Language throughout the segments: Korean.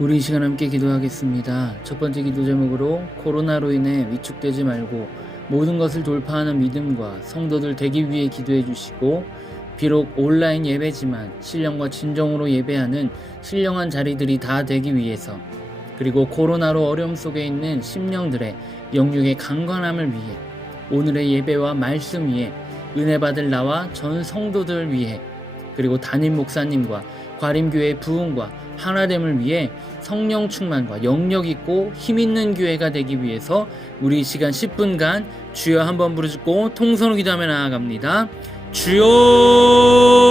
우리 이 시간 함께 기도하겠습니다. 첫 번째 기도 제목으로 코로나로 인해 위축되지 말고 모든 것을 돌파하는 믿음과 성도들 되기 위해 기도해 주시고, 비록 온라인 예배지만 신령과 진정으로 예배하는 신령한 자리들이 다 되기 위해서, 그리고 코로나로 어려움 속에 있는 심령들의 영육의 강건함을 위해, 오늘의 예배와 말씀 위에 은혜 받을 나와 전 성도들 위해, 그리고 담임 목사님과 과림교회 부흥과 하나됨을 위해 성령 충만과 영력 있고 힘 있는 교회가 되기 위해서 우리 시간 10분간 주여 한번 부르짖고 통성으로 기도하며 나아갑니다. 주여!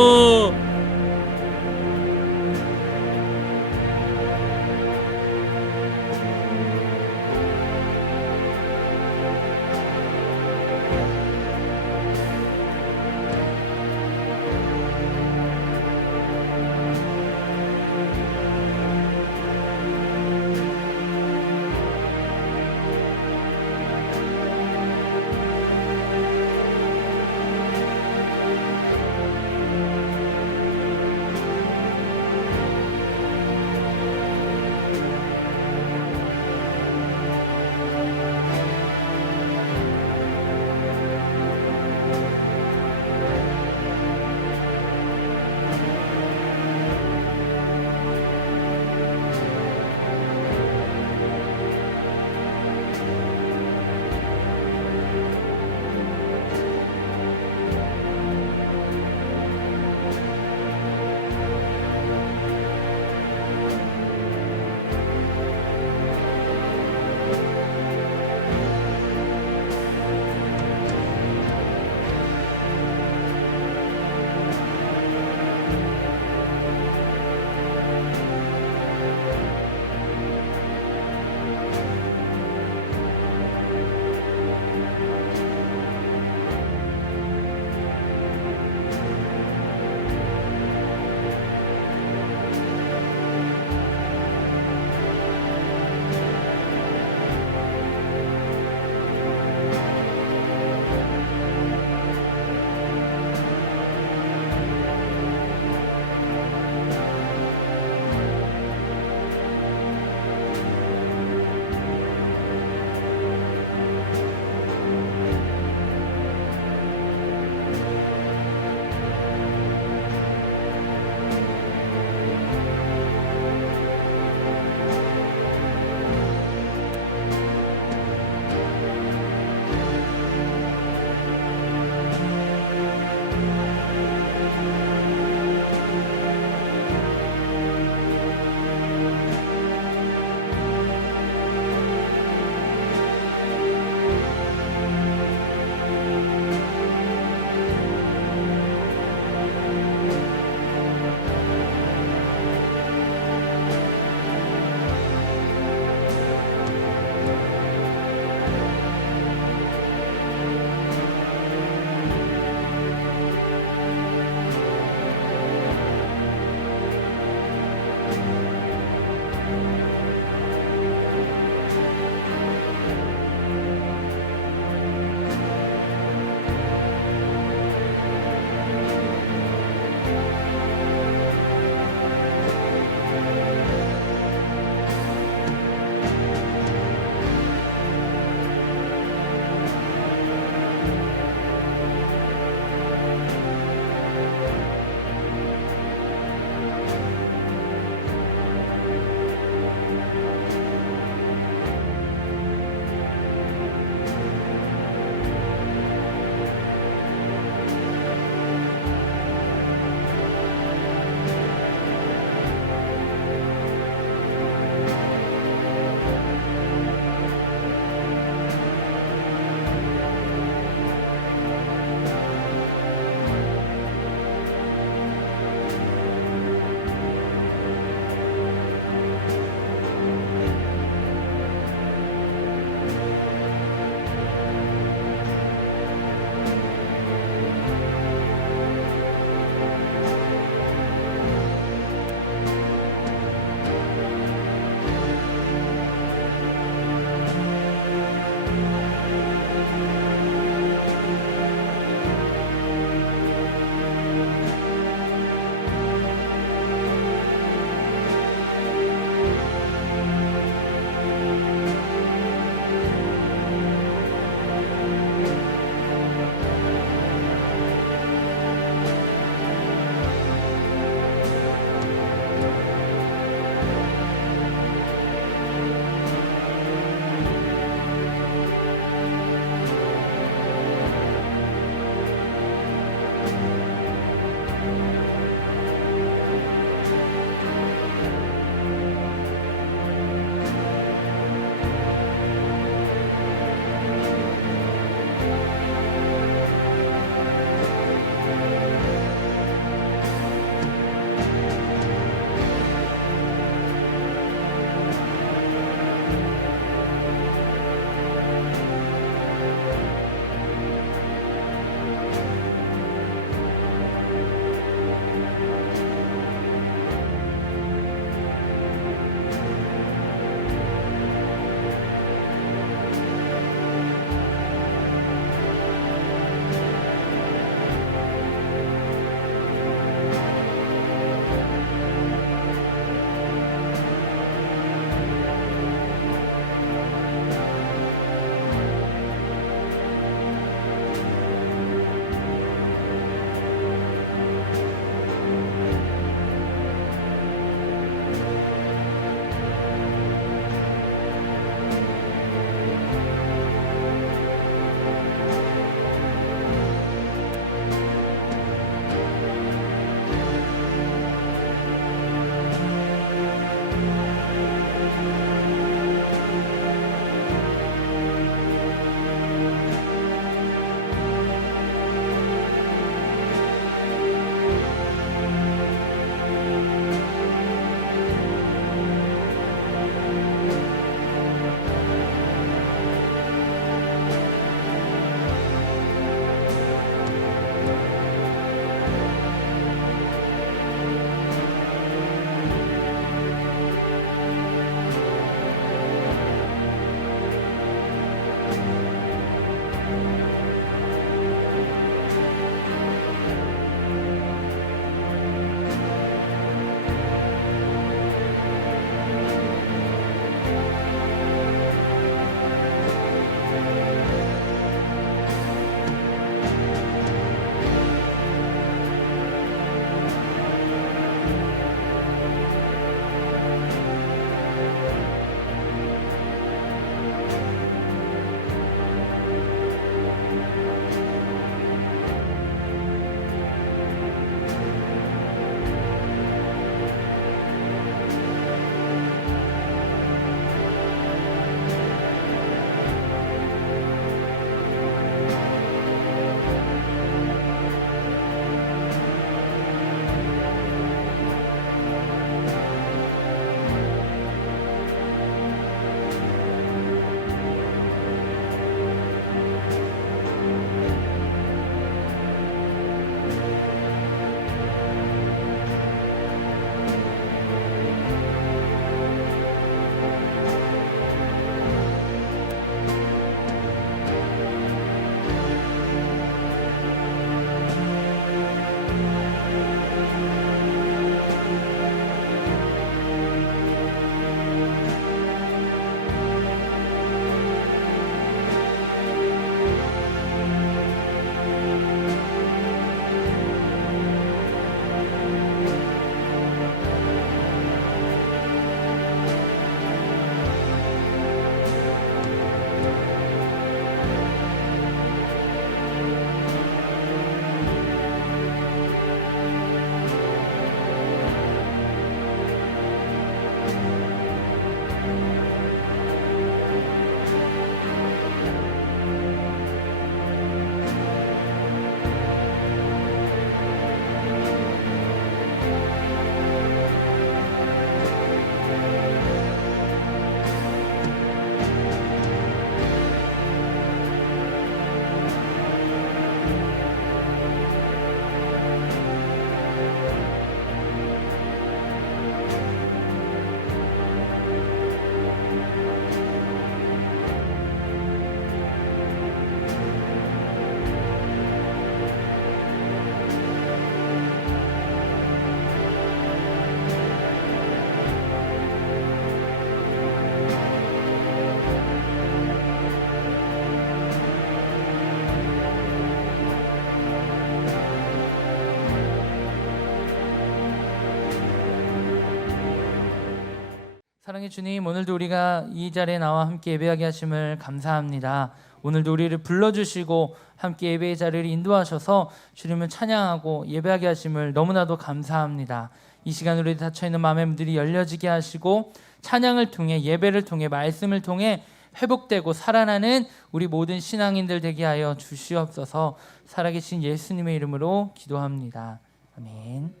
사랑의 주님, 오늘도 우리가 이 자리에 나와 함께 예배하게 하심을 감사합니다. 오늘도 우리를 불러주시고 함께 예배의 자리를 인도하셔서 주님을 찬양하고 예배하게 하심을 너무나도 감사합니다. 이 시간 우리 닫혀있는 마음의 문들이 열려지게 하시고 찬양을 통해, 예배를 통해, 말씀을 통해 회복되고 살아나는 우리 모든 신앙인들 되게 하여 주시옵소서. 살아계신 예수님의 이름으로 기도합니다. 아멘.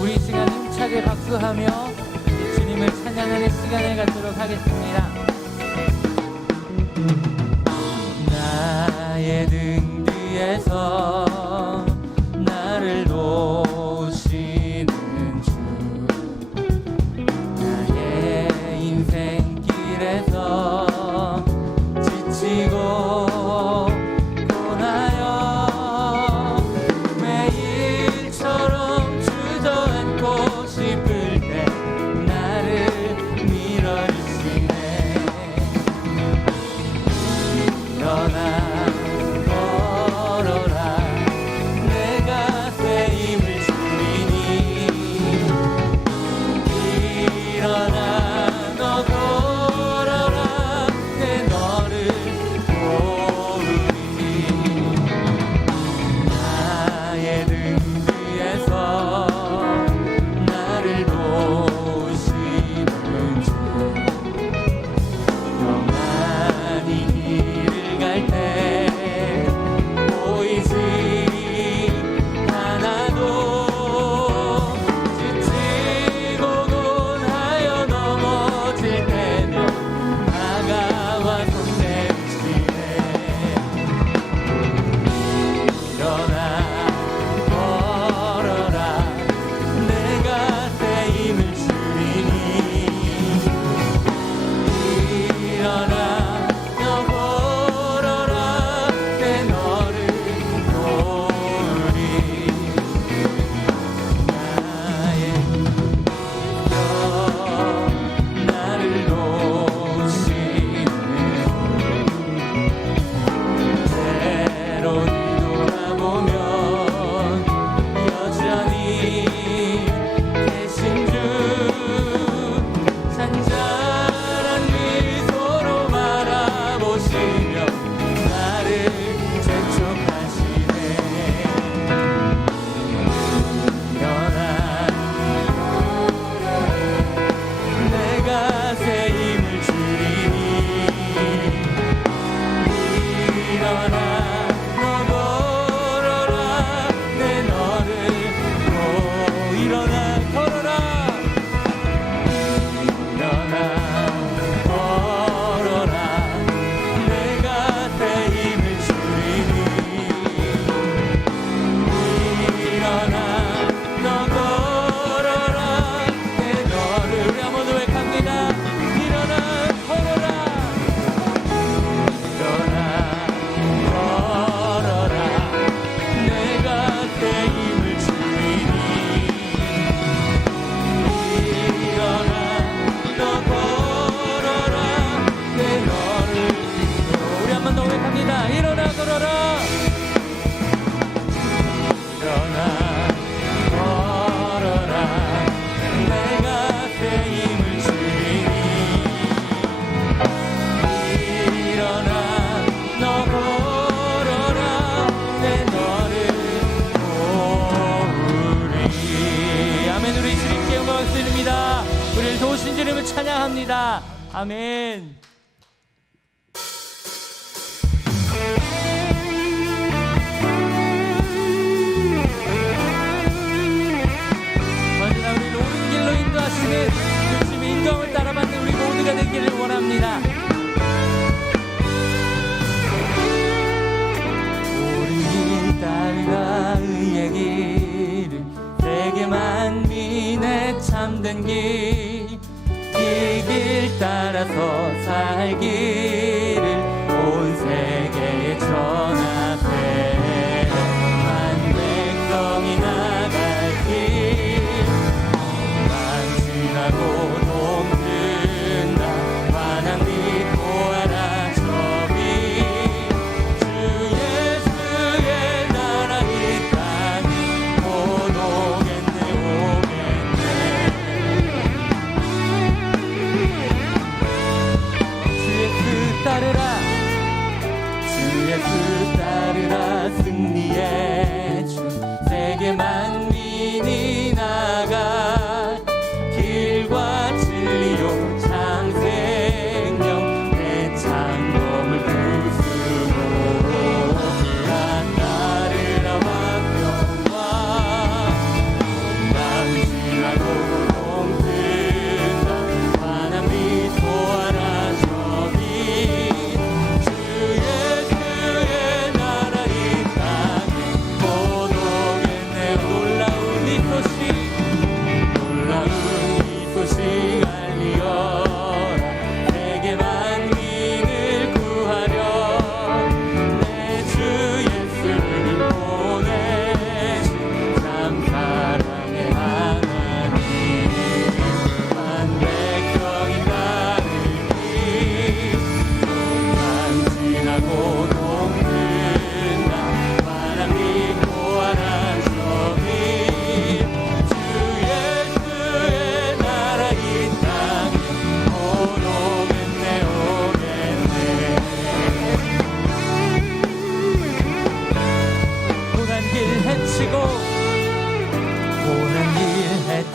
우리 시간 힘차게 박수하며 주님을 찬양하는 시간을 갖도록 하겠습니다. 나의 등 뒤에서 나를 놓으시는 주, 나의 인생길에서 지치고 고나여 매일처럼 주저앉고 싶을 때 나를 밀어주시네. 일어나 걸어라, 내가 새 힘을 주리니. 일어나 너 걸어라, 내 너를 도우리. 나의 등 뒤에서 나를 도우시는 주, 평안히 길을 갈 때 보이지 않아도 지치고 고나여 넘어질 때면 다가와 손 내미시네. 일어나 걸어라, 내가 새 힘을 주리니. 일어나 너 걸어라, 내 너를 도우리. 나의 여 나를 놓으시네. 때론 뒤돌아보면 여전히 계신 주, 잔잔한 미소로 바라보시며 나를 재촉하시네. 일어나 내가 새 힘을 주리니. 일어나 너 걸어라, 내 너를 일어나 걸어라. 일어나 걸어라, 내가 새 힘을 주리니. 일어나 너 걸어라, 내 너를. 우리 한번 더 외칩니다. 일어나 걸어라. 일어나 걸어라, 내가 새 힘을 주리니. 일어나 너 걸어라, 내 너를. 우리 한 번 더 외칩니다. 일어나 걸어라. 일어나 걸어라, 내가 새 힘을 주리니. 일어나 너 걸어라, 내 너를 도우리. 아멘. 우리 주님께 영광 드립니다. 우리를 도우신 주님을 찬양합니다. 아멘. 언제나 우리를 옳은 길로 인도하시는 주님의 인도함을 따라받는 우리 모두가 되기를 원합니다. 옳은 길 따르라, 의의 길을, 세계 만민의 참된 길, 이 길 따라서 살기를 온 세계에 전하되 한 백성이 나갈 길, 만진하고 동든다 환한 빛 보아라 저기, 주 예수의 나라 이 땅 곧 오겠네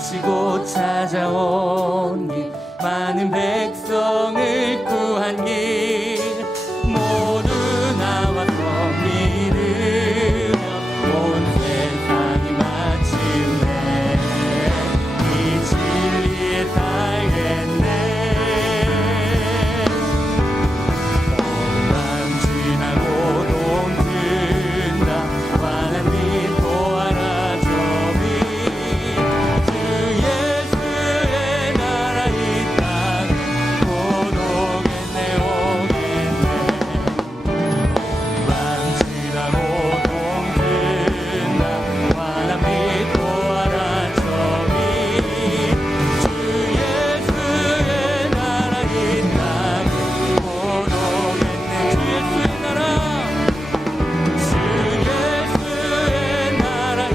마치고 찾아온 길, 많은 백성을 구한 길, 모두 나와서 믿으며 온 세상이 마침내 이 진리에 살겠네. 밤 지나고 동튼다 환한 빛 보아라 저기, 주 예수의 나라 이 땅 곧 오겠네 오겠네. 밤 지나고 동튼다 환한 빛 보아라 저기, 주 예수의 나라 이 땅 곧 오겠네. 주 예수의 나라, 주 예수의 나라 이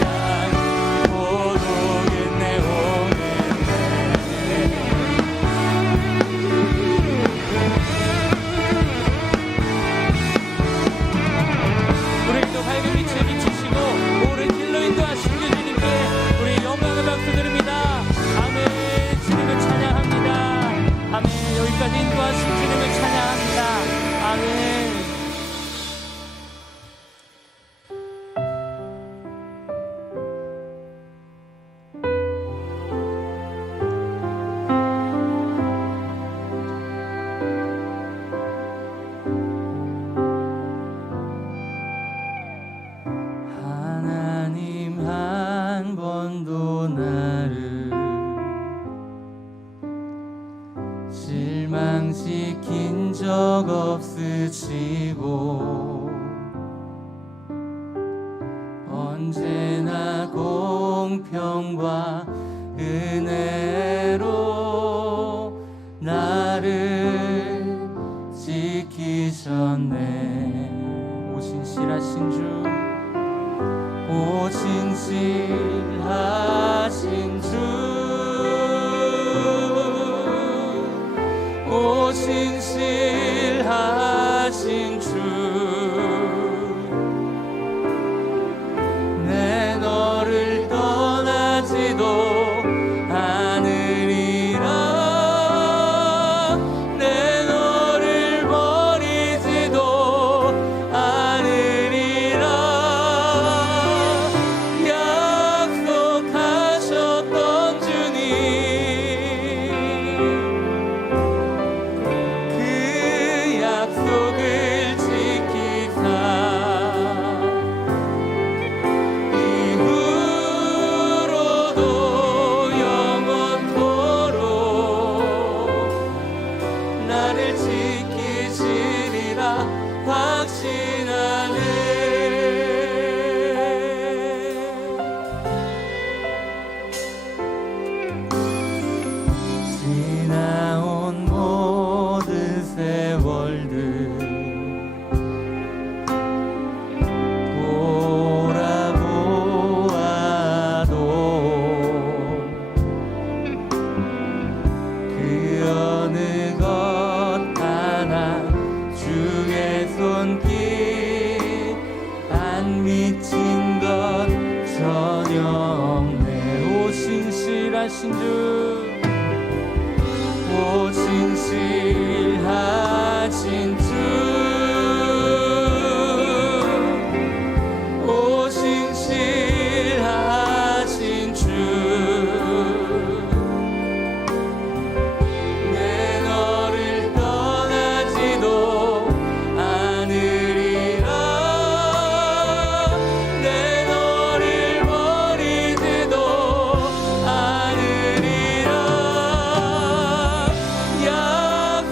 땅 곧 오겠네 오겠네. 우리도 밝은 빛을 비추시고 옳은 길로 인도하신 주님께 우리 영광의 박수 드립니다. 아멘. 주님을 찬양합니다. 아멘. 여기까지 인도하신 주님을 찬양합니다. 아멘. 하나님 한 번도 나를 실망시킨 적 없으시고 언제나 공평과 은혜로 나를 지키셨네. 오 신실하신 주, 오 진실하신 주, 오 진실하신 주, 내 너를 떠나지도 않으리라, 내 너를 버리지도 않으리라 약속하셨던 주님, 그 약속을 지키사 이후로도 영원토록 나를 지키시리라 확신하네. 지나온 모든 세월들 돌아보아도 그 어느 것 하나 주의 손길 안 미친 것 전혀 없네. 오 신실하신 주, 오 진실하신 주, 오 진실하신 주, 내 너를 떠나지도 않으리라, 내 너를 버리지도 않으리라 약속하셨던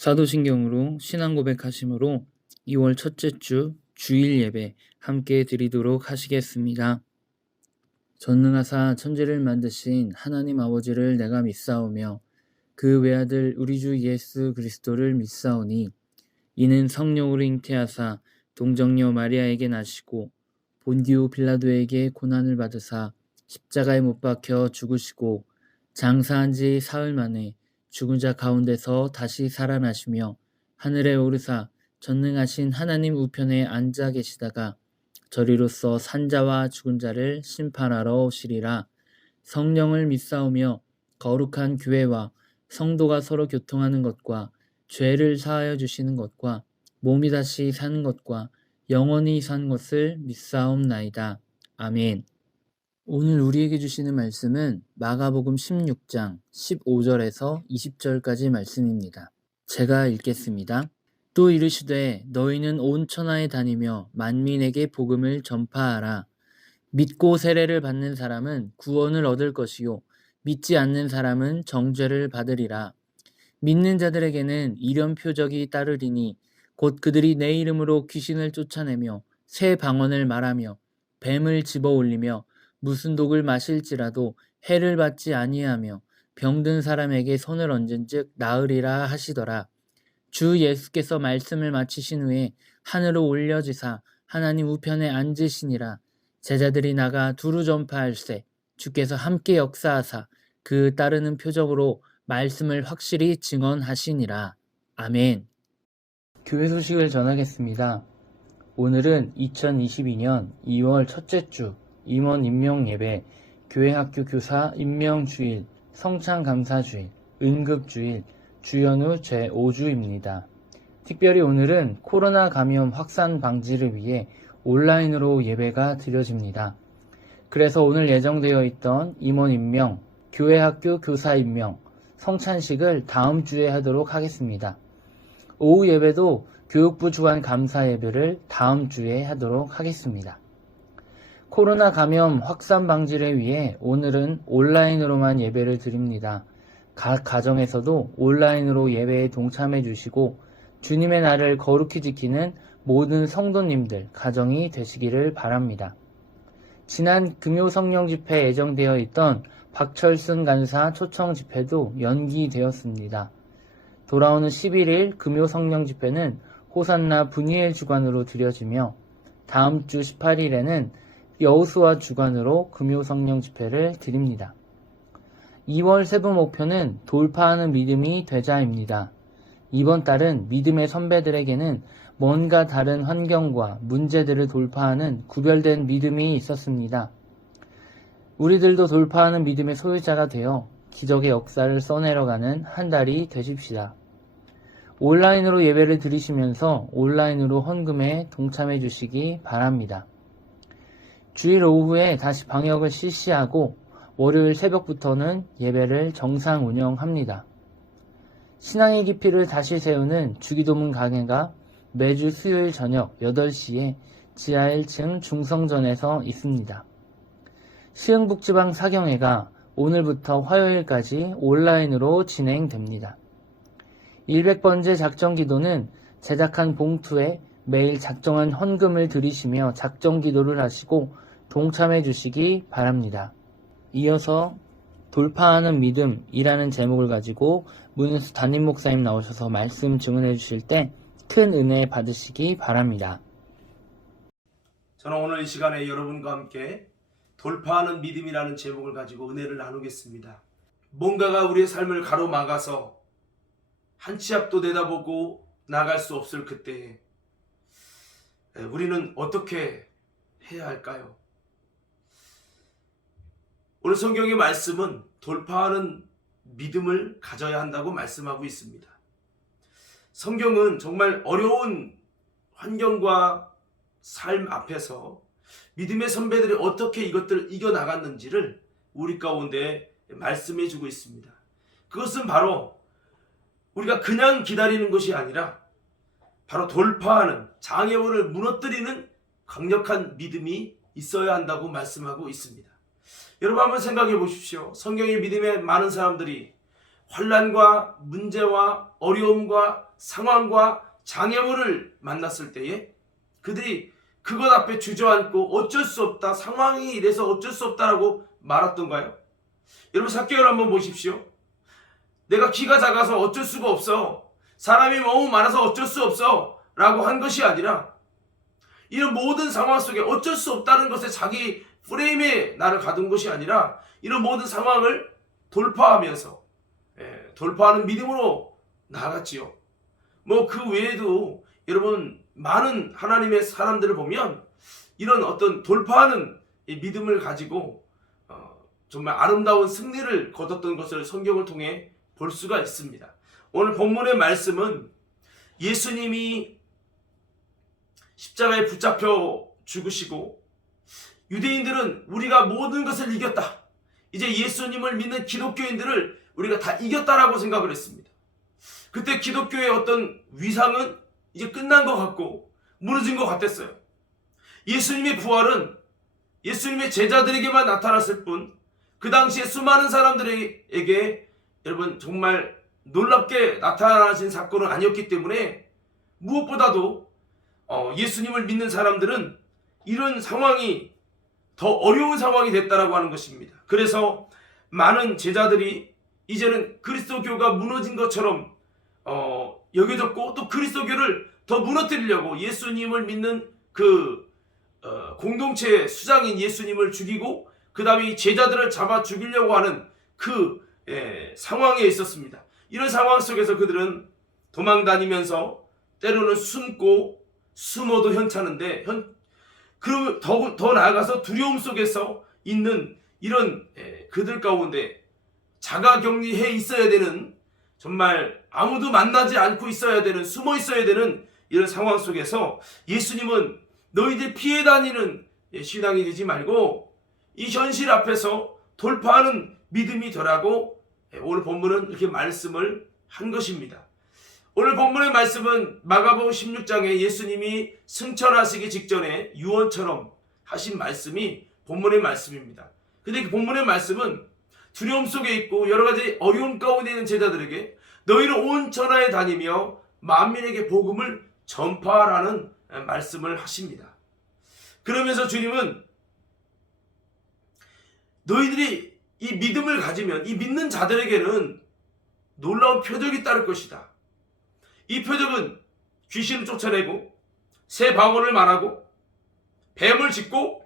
사도신경으로 신앙 고백하심으로 2월 첫째 주 주일 예배 함께 드리도록 하시겠습니다. 전능하사 천지를 만드신 하나님 아버지를 내가 믿사오며 그 외아들 우리 주 예수 그리스도를 믿사오니 이는 성령으로 잉태하사 동정녀 마리아에게 나시고 본디오 빌라도에게 고난을 받으사 십자가에 못 박혀 죽으시고 장사한 지 사흘 만에 죽은 자 가운데서 다시 살아나시며 하늘에 오르사 전능하신 하나님 우편에 앉아 계시다가 저리로서 산자와 죽은 자를 심판하러 오시리라. 성령을 믿사오며 거룩한 교회와 성도가 서로 교통하는 것과 죄를 사하여 주시는 것과 몸이 다시 사는 것과 영원히 사는 것을 믿사옵나이다. 아멘. 오늘 우리에게 주시는 말씀은 마가복음 16장 15절에서 20절까지 말씀입니다. 제가 읽겠습니다. 또 이르시되 너희는 온 천하에 다니며 만민에게 복음을 전파하라. 믿고 세례를 받는 사람은 구원을 얻을 것이요 믿지 않는 사람은 정죄를 받으리라. 믿는 자들에게는 이런 표적이 따르리니 곧 그들이 내 이름으로 귀신을 쫓아내며 새 방언을 말하며 뱀을 집어올리며 무슨 독을 마실지라도 해를 받지 아니하며 병든 사람에게 손을 얹은즉 나으리라 하시더라. 주 예수께서 말씀을 마치신 후에 하늘로 올려지사 하나님 우편에 앉으시니라. 제자들이 나가 두루 전파할세 주께서 함께 역사하사 그 따르는 표적으로 말씀을 확실히 증언하시니라. 아멘. 교회 소식을 전하겠습니다. 오늘은 2022년 2월 첫째 주 임원 임명 예배, 교회 학교 교사 임명 주일, 성찬 감사 주일, 은급 주일, 주연후 제5주입니다. 특별히 오늘은 코로나 감염 확산 방지를 위해 온라인으로 예배가 드려집니다. 그래서 오늘 예정되어 있던 임원 임명, 교회 학교 교사 임명, 성찬식을 다음 주에 하도록 하겠습니다. 오후 예배도 교육부 주관 감사 예배를 다음 주에 하도록 하겠습니다. 코로나 감염 확산 방지를 위해 오늘은 온라인으로만 예배를 드립니다. 각 가정에서도 온라인으로 예배에 동참해 주시고 주님의 날을 거룩히 지키는 모든 성도님들 가정이 되시기를 바랍니다. 지난 금요 성령 집회에 예정되어 있던 박철순 간사 초청 집회도 연기되었습니다. 돌아오는 11일 금요 성령 집회는 호산나 분이엘 주관으로 드려지며 다음 주 18일에는 여호수아 주관으로 금요 성령 집회를 드립니다. 2월 세부 목표는 돌파하는 믿음이 되자입니다. 이번 달은 믿음의 선배들에게는 뭔가 다른 환경과 문제들을 돌파하는 구별된 믿음이 있었습니다. 우리들도 돌파하는 믿음의 소유자가 되어 기적의 역사를 써내려가는 한 달이 되십시다. 온라인으로 예배를 드리시면서 온라인으로 헌금에 동참해 주시기 바랍니다. 주일 오후에 다시 방역을 실시하고 월요일 새벽부터는 예배를 정상 운영합니다. 신앙의 깊이를 다시 세우는 주기도문 강해가 매주 수요일 저녁 8시에 지하 1층 중성전에서 있습니다. 시흥북지방 사경회가 오늘부터 화요일까지 온라인으로 진행됩니다. 100번째 작정기도는 제작한 봉투에 매일 작정한 헌금을 드리시며 작정기도를 하시고 동참해 주시기 바랍니다. 이어서 돌파하는 믿음이라는 제목을 가지고 문은수 담임 목사님 나오셔서 말씀 증언해 주실 때 큰 은혜 받으시기 바랍니다. 저는 오늘 이 시간에 여러분과 함께 돌파하는 믿음이라는 제목을 가지고 은혜를 나누겠습니다. 뭔가가 우리의 삶을 가로막아서 한 치 앞도 내다보고 나갈 수 없을 그때에 우리는 어떻게 해야 할까요? 오늘 성경의 말씀은 돌파하는 믿음을 가져야 한다고 말씀하고 있습니다. 성경은 정말 어려운 환경과 삶 앞에서 믿음의 선배들이 어떻게 이것들을 이겨나갔는지를 우리 가운데 말씀해 주고 있습니다. 그것은 바로 우리가 그냥 기다리는 것이 아니라 바로 돌파하는, 장애물을 무너뜨리는 강력한 믿음이 있어야 한다고 말씀하고 있습니다. 여러분 한번 생각해 보십시오. 성경의 믿음에 많은 사람들이 환난과 문제와 어려움과 상황과 장애물을 만났을 때에 그들이 그것 앞에 주저앉고 어쩔 수 없다, 상황이 이래서 어쩔 수 없다라고 말았던가요? 여러분 삭개오를 한번 보십시오. 내가 키가 작아서 어쩔 수가 없어, 사람이 너무 많아서 어쩔 수 없어 라고 한 것이 아니라 이런 모든 상황 속에 어쩔 수 없다는 것에 자기 프레임에 나를 가둔 것이 아니라 이런 모든 상황을 돌파하면서 돌파하는 믿음으로 나아갔지요. 뭐 그 외에도 여러분 많은 하나님의 사람들을 보면 이런 어떤 돌파하는 이 믿음을 가지고 정말 아름다운 승리를 거뒀던 것을 성경을 통해 볼 수가 있습니다. 오늘 본문의 말씀은 예수님이 십자가에 붙잡혀 죽으시고 유대인들은 우리가 모든 것을 이겼다, 이제 예수님을 믿는 기독교인들을 우리가 다 이겼다라고 생각을 했습니다. 그때 기독교의 어떤 위상은 이제 끝난 것 같고 무너진 것 같았어요. 예수님의 부활은 예수님의 제자들에게만 나타났을 뿐 그 당시에 수많은 사람들에게 여러분 정말 놀랍게 나타나신 사건은 아니었기 때문에 무엇보다도 예수님을 믿는 사람들은 이런 상황이 더 어려운 상황이 됐다라고 하는 것입니다. 그래서 많은 제자들이 이제는 그리스도교가 무너진 것처럼 여겨졌고, 또 그리스도교를 더 무너뜨리려고 예수님을 믿는 그 공동체의 수장인 예수님을 죽이고 그 다음에 제자들을 잡아 죽이려고 하는 그 상황에 있었습니다. 이런 상황 속에서 그들은 도망다니면서 때로는 숨고 숨어도 현찮은데 그럼 더 나아가서 두려움 속에서 있는 이런 그들 가운데 자가격리해 있어야 되는, 정말 아무도 만나지 않고 있어야 되는, 숨어 있어야 되는 이런 상황 속에서 예수님은 너희들 피해 다니는 신앙이 되지 말고 이 현실 앞에서 돌파하는 믿음이 되라고 오늘 본문은 이렇게 말씀을 한 것입니다. 오늘 본문의 말씀은 마가복음 16장에 예수님이 승천하시기 직전에 유언처럼 하신 말씀이 본문의 말씀입니다. 근데 그 본문의 말씀은 두려움 속에 있고 여러 가지 어려움 가운데 있는 제자들에게 너희는 온 천하에 다니며 만민에게 복음을 전파하라는 말씀을 하십니다. 그러면서 주님은 너희들이 이 믿음을 가지면 이 믿는 자들에게는 놀라운 표적이 따를 것이다. 이 표적은 귀신을 쫓아내고 새 방언을 말하고 뱀을 짚고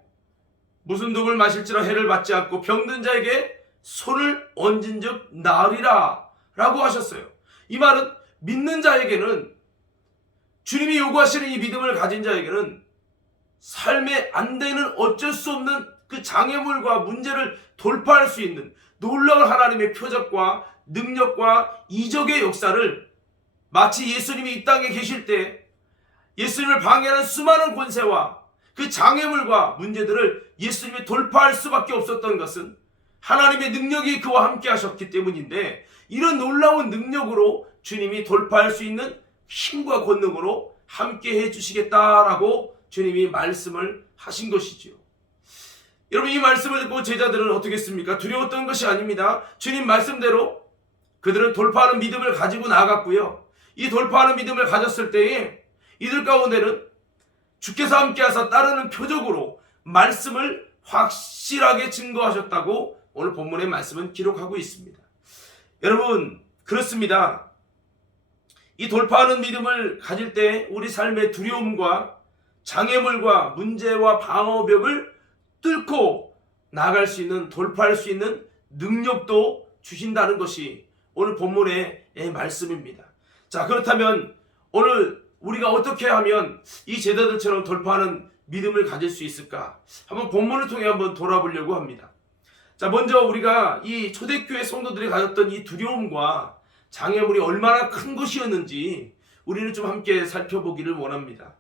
무슨 독을 마실지라 해를 받지 않고 병든 자에게 손을 얹은 적 나으리라 라고 하셨어요. 이 말은 믿는 자에게는, 주님이 요구하시는 이 믿음을 가진 자에게는 삶에 안 되는 어쩔 수 없는 그 장애물과 문제를 돌파할 수 있는 놀라운 하나님의 표적과 능력과 이적의 역사를, 마치 예수님이 이 땅에 계실 때 예수님을 방해하는 수많은 권세와 그 장애물과 문제들을 예수님이 돌파할 수밖에 없었던 것은 하나님의 능력이 그와 함께 하셨기 때문인데, 이런 놀라운 능력으로 주님이 돌파할 수 있는 힘과 권능으로 함께 해주시겠다라고 주님이 말씀을 하신 것이지요. 여러분, 이 말씀을 듣고 제자들은 어떻게 했습니까? 두려웠던 것이 아닙니다. 주님 말씀대로 그들은 돌파하는 믿음을 가지고 나아갔고요. 이 돌파하는 믿음을 가졌을 때에 이들 가운데는 주께서 함께하사 따르는 표적으로 말씀을 확실하게 증거하셨다고 오늘 본문의 말씀은 기록하고 있습니다. 여러분, 그렇습니다. 이 돌파하는 믿음을 가질 때 우리 삶의 두려움과 장애물과 문제와 방어벽을 뚫고 나아갈 수 있는, 돌파할 수 있는 능력도 주신다는 것이 오늘 본문의 말씀입니다. 자, 그렇다면 오늘 우리가 어떻게 하면 이 제자들처럼 돌파하는 믿음을 가질 수 있을까? 한번 본문을 통해 한번 돌아보려고 합니다. 자, 먼저 우리가 이 초대교회 성도들이 가졌던 이 두려움과 장애물이 얼마나 큰 것이었는지 우리는 좀 함께 살펴보기를 원합니다.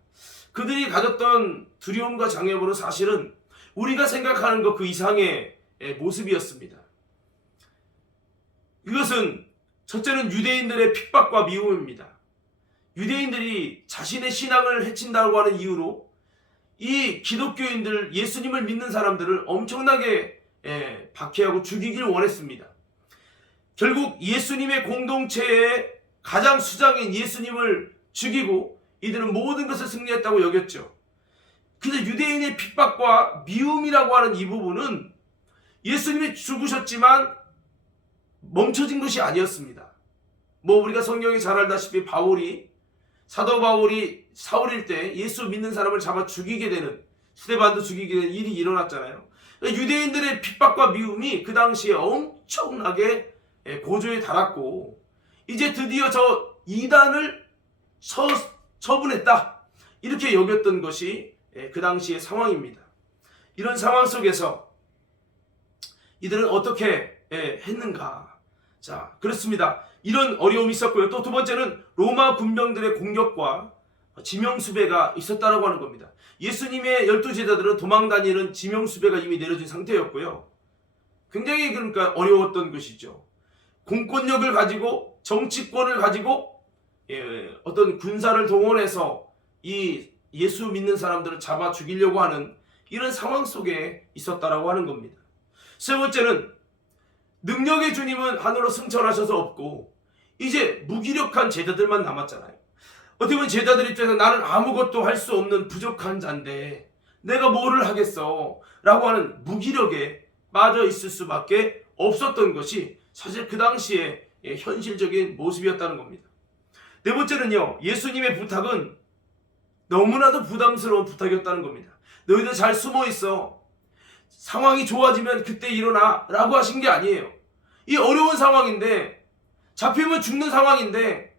그들이 가졌던 두려움과 장애물은 사실은 우리가 생각하는 것 그 이상의 모습이었습니다. 이것은 첫째는 유대인들의 핍박과 미움입니다. 유대인들이 자신의 신앙을 해친다고 하는 이유로 이 기독교인들, 예수님을 믿는 사람들을 엄청나게 박해하고 죽이길 원했습니다. 결국 예수님의 공동체에 가장 수장인 예수님을 죽이고 이들은 모든 것을 승리했다고 여겼죠. 그래서 유대인의 핍박과 미움이라고 하는 이 부분은 예수님이 죽으셨지만 멈춰진 것이 아니었습니다. 우리가 성경에 잘 알다시피 사도 바울이 사울일 때 예수 믿는 사람을 잡아 죽이게 되는, 스데반도 죽이게 되는 일이 일어났잖아요. 유대인들의 핍박과 미움이 그 당시에 엄청나게 고조에 달았고, 이제 드디어 저 이단을 처분했다, 이렇게 여겼던 것이 그 당시의 상황입니다. 이런 상황 속에서 이들은 어떻게 했는가? 자, 그렇습니다. 이런 어려움이 있었고요. 또 두 번째는 로마 군병들의 공격과 지명수배가 있었다라고 하는 겁니다. 예수님의 12제자들은 도망다니는 지명수배가 이미 내려진 상태였고요. 굉장히 그러니까 어려웠던 것이죠. 공권력을 가지고, 정치권을 가지고 어떤 군사를 동원해서 이 예수 믿는 사람들을 잡아 죽이려고 하는 이런 상황 속에 있었다라고 하는 겁니다. 세 번째는 능력의 주님은 하늘로 승천하셔서 없고 이제 무기력한 제자들만 남았잖아요. 어떻게 보면 제자들 입장에서 나는 아무것도 할 수 없는 부족한 자인데 내가 뭐를 하겠어 라고 하는 무기력에 빠져 있을 수밖에 없었던 것이 사실 그 당시에 현실적인 모습이었다는 겁니다. 네 번째는요, 예수님의 부탁은 너무나도 부담스러운 부탁이었다는 겁니다. 너희들 잘 숨어 있어, 상황이 좋아지면 그때 일어나 라고 하신 게 아니에요. 이 어려운 상황인데, 잡히면 죽는 상황인데,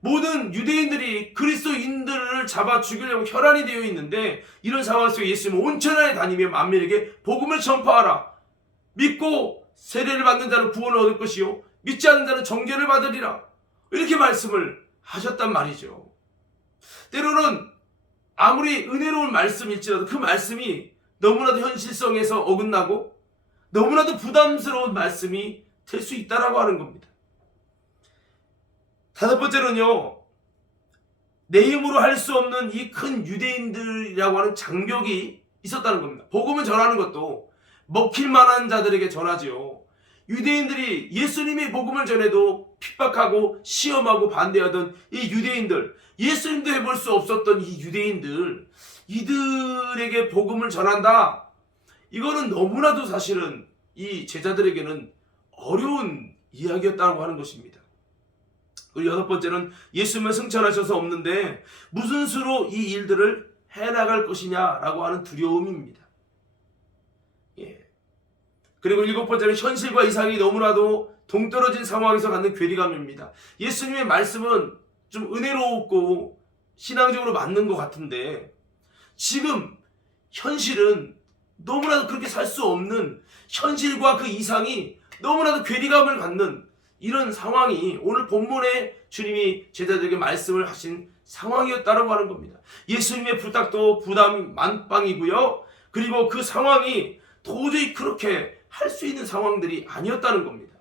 모든 유대인들이 그리스도인들을 잡아 죽이려고 혈안이 되어 있는데, 이런 상황 속에 예수님은 온천하에 다니며 만민에게 복음을 전파하라. 믿고 세례를 받는 자는 구원을 얻을 것이요 믿지 않는 자는 정죄를 받으리라, 이렇게 말씀을 하셨단 말이죠. 때로는 아무리 은혜로운 말씀일지라도 그 말씀이 너무나도 현실성에서 어긋나고 너무나도 부담스러운 말씀이 될 수 있다라고 하는 겁니다. 다섯 번째는요, 내 힘으로 할 수 없는 이 큰 유대인들이라고 하는 장벽이 있었다는 겁니다. 복음을 전하는 것도 먹힐 만한 자들에게 전하지요. 유대인들이 예수님이 복음을 전해도 핍박하고 시험하고 반대하던 이 유대인들, 예수님도 해볼 수 없었던 이 유대인들, 이들에게 복음을 전한다, 이거는 너무나도 사실은 이 제자들에게는 어려운 이야기였다고 하는 것입니다. 그리고 여섯 번째는 예수님은 승천하셔서 없는데 무슨 수로 이 일들을 해나갈 것이냐라고 하는 두려움입니다. 그리고 일곱 번째는 현실과 이상이 너무나도 동떨어진 상황에서 갖는 괴리감입니다. 예수님의 말씀은 좀 은혜롭고 신앙적으로 맞는 것 같은데 지금 현실은 너무나도 그렇게 살 수 없는, 현실과 그 이상이 너무나도 괴리감을 갖는 이런 상황이 오늘 본문에 주님이 제자들에게 말씀을 하신 상황이었다고 하는 겁니다. 예수님의 부탁도 부담 만빵이고요. 그리고 그 상황이 도저히 그렇게 할 수 있는 상황들이 아니었다는 겁니다.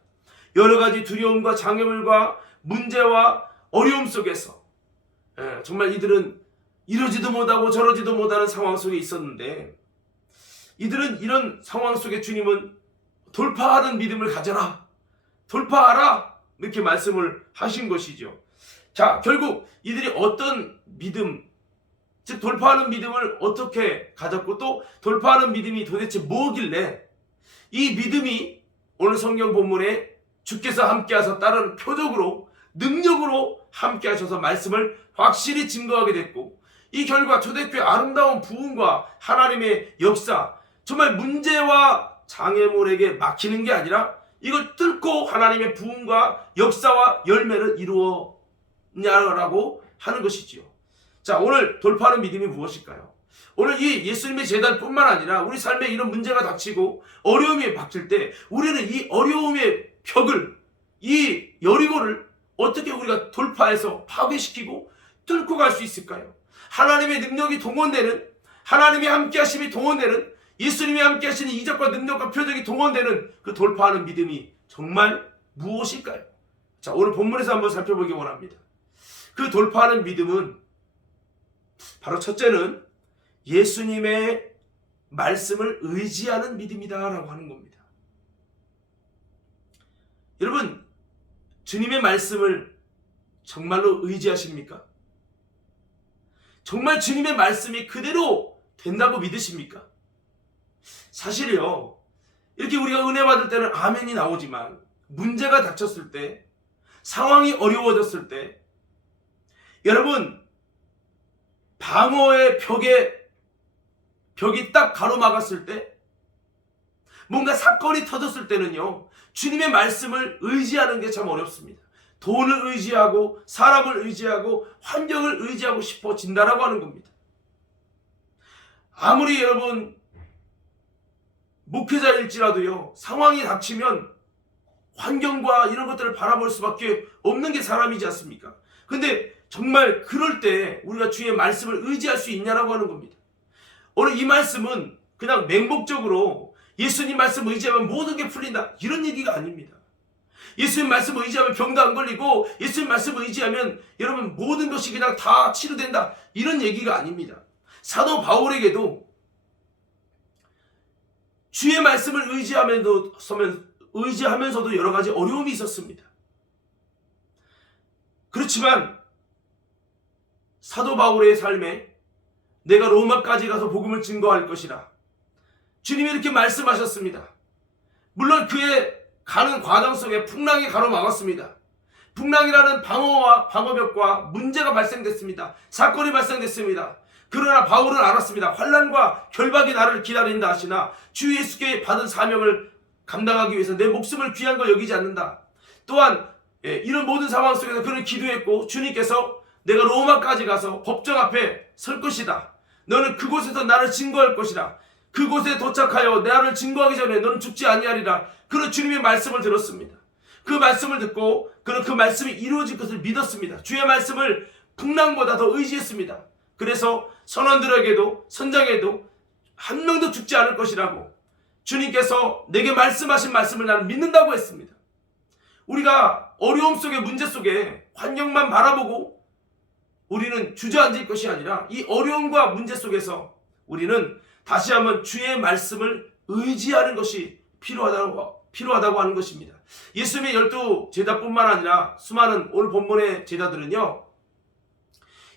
여러 가지 두려움과 장애물과 문제와 어려움 속에서 정말 이들은 이러지도 못하고 저러지도 못하는 상황 속에 있었는데, 이들은 이런 상황 속에 주님은 돌파하는 믿음을 가져라, 돌파하라, 이렇게 말씀을 하신 것이죠. 자, 결국 이들이 어떤 믿음, 즉 돌파하는 믿음을 어떻게 가졌고 또 돌파하는 믿음이 도대체 뭐길래 이 믿음이 오늘 성경 본문에 주께서 함께하셔서 따르는 표적으로, 능력으로 함께하셔서 말씀을 확실히 증거하게 됐고, 이 결과 초대교회 아름다운 부흥과 하나님의 역사, 정말 문제와 장애물에게 막히는 게 아니라 이걸 뚫고 하나님의 부흥과 역사와 열매를 이루었냐라고 하는 것이지요. 자, 오늘 돌파하는 믿음이 무엇일까요? 오늘 이 예수님의 제자뿐만 아니라 우리 삶에 이런 문제가 닥치고 어려움이 닥칠 때 우리는 이 어려움의 벽을, 이 여리고를 어떻게 우리가 돌파해서 파괴시키고 뚫고 갈 수 있을까요? 하나님의 능력이 동원되는, 하나님의 함께하심이 동원되는, 예수님이 함께하시는 이적과 능력과 표적이 동원되는 그 돌파하는 믿음이 정말 무엇일까요? 자, 오늘 본문에서 한번 살펴보기 원합니다. 그 돌파하는 믿음은 바로 첫째는 예수님의 말씀을 의지하는 믿음이다라고 하는 겁니다. 여러분, 주님의 말씀을 정말로 의지하십니까? 정말 주님의 말씀이 그대로 된다고 믿으십니까? 사실이요, 이렇게 우리가 은혜 받을 때는 아멘이 나오지만 문제가 닥쳤을 때, 상황이 어려워졌을 때, 여러분, 방어의 벽이 딱 가로막았을 때, 뭔가 사건이 터졌을 때는요, 주님의 말씀을 의지하는 게 참 어렵습니다. 돈을 의지하고 사람을 의지하고 환경을 의지하고 싶어진다라고 하는 겁니다. 아무리 여러분 목회자일지라도요, 상황이 닥치면 환경과 이런 것들을 바라볼 수밖에 없는 게 사람이지 않습니까? 근데 정말 그럴 때 우리가 주의 말씀을 의지할 수 있냐라고 하는 겁니다. 오늘 이 말씀은 그냥 맹목적으로 예수님 말씀 의지하면 모든 게 풀린다, 이런 얘기가 아닙니다. 예수님 말씀 의지하면 병도 안 걸리고, 예수님 말씀 의지하면 여러분 모든 것이 그냥 다 치료된다, 이런 얘기가 아닙니다. 사도 바울에게도 주의 말씀을 의지하면서도 여러 가지 어려움이 있었습니다. 그렇지만 사도 바울의 삶에 내가 로마까지 가서 복음을 증거할 것이라 주님이 이렇게 말씀하셨습니다. 물론 그의 가는 과정 속에 풍랑이 가로막았습니다. 풍랑이라는 방어벽과 문제가 발생됐습니다. 사건이 발생됐습니다. 그러나 바울은 알았습니다. 환난과 결박이 나를 기다린다 하시나 주 예수께 받은 사명을 감당하기 위해서 내 목숨을 귀한 거 여기지 않는다. 또한 이런 모든 상황 속에서 그는 기도했고, 주님께서 내가 로마까지 가서 법정 앞에 설 것이다. 너는 그곳에서 나를 증거할 것이다. 그곳에 도착하여 나를 증거하기 전에 너는 죽지 아니하리라. 그런 주님의 말씀을 들었습니다. 그 말씀을 듣고 그는 그 말씀이 이루어질 것을 믿었습니다. 주의 말씀을 풍랑보다 더 의지했습니다. 그래서 선원들에게도 선장에도 한 명도 죽지 않을 것이라고, 주님께서 내게 말씀하신 말씀을 나는 믿는다고 했습니다. 우리가 어려움 속에, 문제 속에 환경만 바라보고 우리는 주저앉을 것이 아니라 이 어려움과 문제 속에서 우리는 다시 한번 주의 말씀을 의지하는 것이 필요하다고 하는 것입니다. 예수님의 12 제자뿐만 아니라 수많은 오늘 본문의 제자들은요,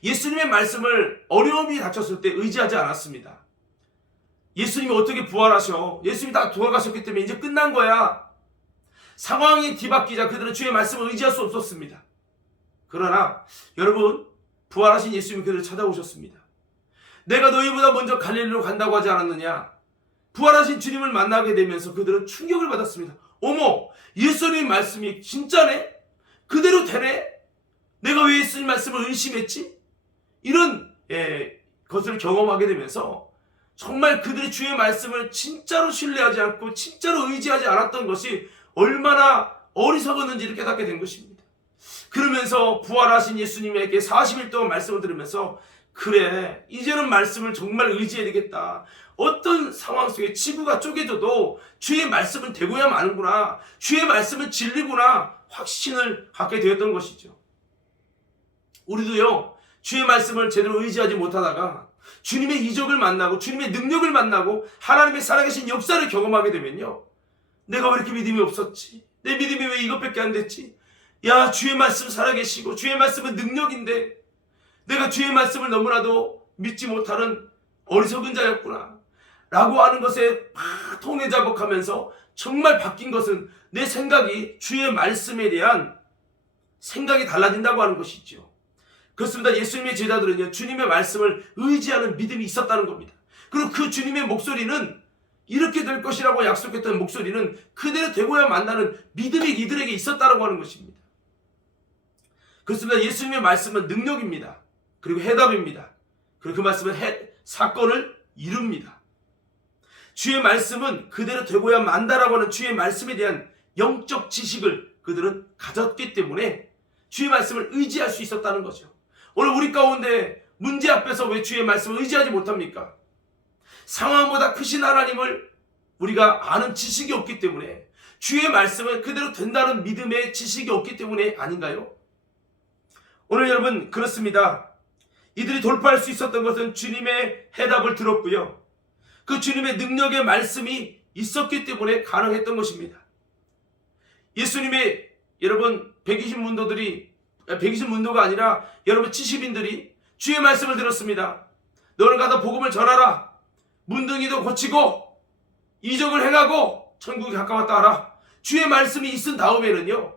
예수님의 말씀을 어려움이 닥쳤을 때 의지하지 않았습니다. 예수님이 어떻게 부활하셔? 예수님이 다 돌아가셨기 때문에 이제 끝난 거야. 상황이 뒤바뀌자 그들은 주의 말씀을 의지할 수 없었습니다. 그러나 여러분, 부활하신 예수님이 그들을 찾아오셨습니다. 내가 너희보다 먼저 갈릴리로 간다고 하지 않았느냐? 부활하신 주님을 만나게 되면서 그들은 충격을 받았습니다. 어머, 예수님 말씀이 진짜네? 그대로 되네? 내가 왜 예수님 말씀을 의심했지? 이런 것을 경험하게 되면서 정말 그들이 주의 말씀을 진짜로 신뢰하지 않고 진짜로 의지하지 않았던 것이 얼마나 어리석었는지를 깨닫게 된 것입니다. 그러면서 부활하신 예수님에게 40일 동안 말씀을 들으면서, 그래, 이제는 말씀을 정말 의지해야 되겠다. 어떤 상황 속에 지구가 쪼개져도 주의 말씀은 되고야 마는구나, 주의 말씀은 진리구나 확신을 갖게 되었던 것이죠. 우리도요, 주의 말씀을 제대로 의지하지 못하다가 주님의 이적을 만나고 주님의 능력을 만나고 하나님의 살아계신 역사를 경험하게 되면요, 내가 왜 이렇게 믿음이 없었지? 내 믿음이 왜 이것밖에 안 됐지? 야, 주의 말씀 살아계시고 주의 말씀은 능력인데 내가 주의 말씀을 너무나도 믿지 못하는 어리석은 자였구나 라고 하는 것에 막 통회자복하면서 정말 바뀐 것은 내 생각이 주의 말씀에 대한 생각이 달라진다고 하는 것이죠. 그렇습니다. 예수님의 제자들은요, 주님의 말씀을 의지하는 믿음이 있었다는 겁니다. 그리고 그 주님의 목소리는, 이렇게 될 것이라고 약속했던 목소리는 그대로 되고야 만나는 믿음이 이들에게 있었다고 하는 것입니다. 그렇습니다. 예수님의 말씀은 능력입니다. 그리고 해답입니다. 그리고 그 말씀은 사건을 이룹니다. 주의 말씀은 그대로 되고야 만다라고 하는 주의 말씀에 대한 영적 지식을 그들은 가졌기 때문에 주의 말씀을 의지할 수 있었다는 거죠. 오늘 우리 가운데 문제 앞에서 왜 주의 말씀을 의지하지 못합니까? 상황보다 크신 하나님을 우리가 아는 지식이 없기 때문에, 주의 말씀은 그대로 된다는 믿음의 지식이 없기 때문에 아닌가요? 오늘 여러분, 그렇습니다. 이들이 돌파할 수 있었던 것은 주님의 해답을 들었고요, 그 주님의 능력의 말씀이 있었기 때문에 가능했던 것입니다. 예수님의 여러분 120문도가 아니라 여러분 70인들이 주의 말씀을 들었습니다. 너는 가서 복음을 전하라. 문둥이도 고치고 이적을 행하고 천국이 가까웠다 하라. 주의 말씀이 있은 다음에는요,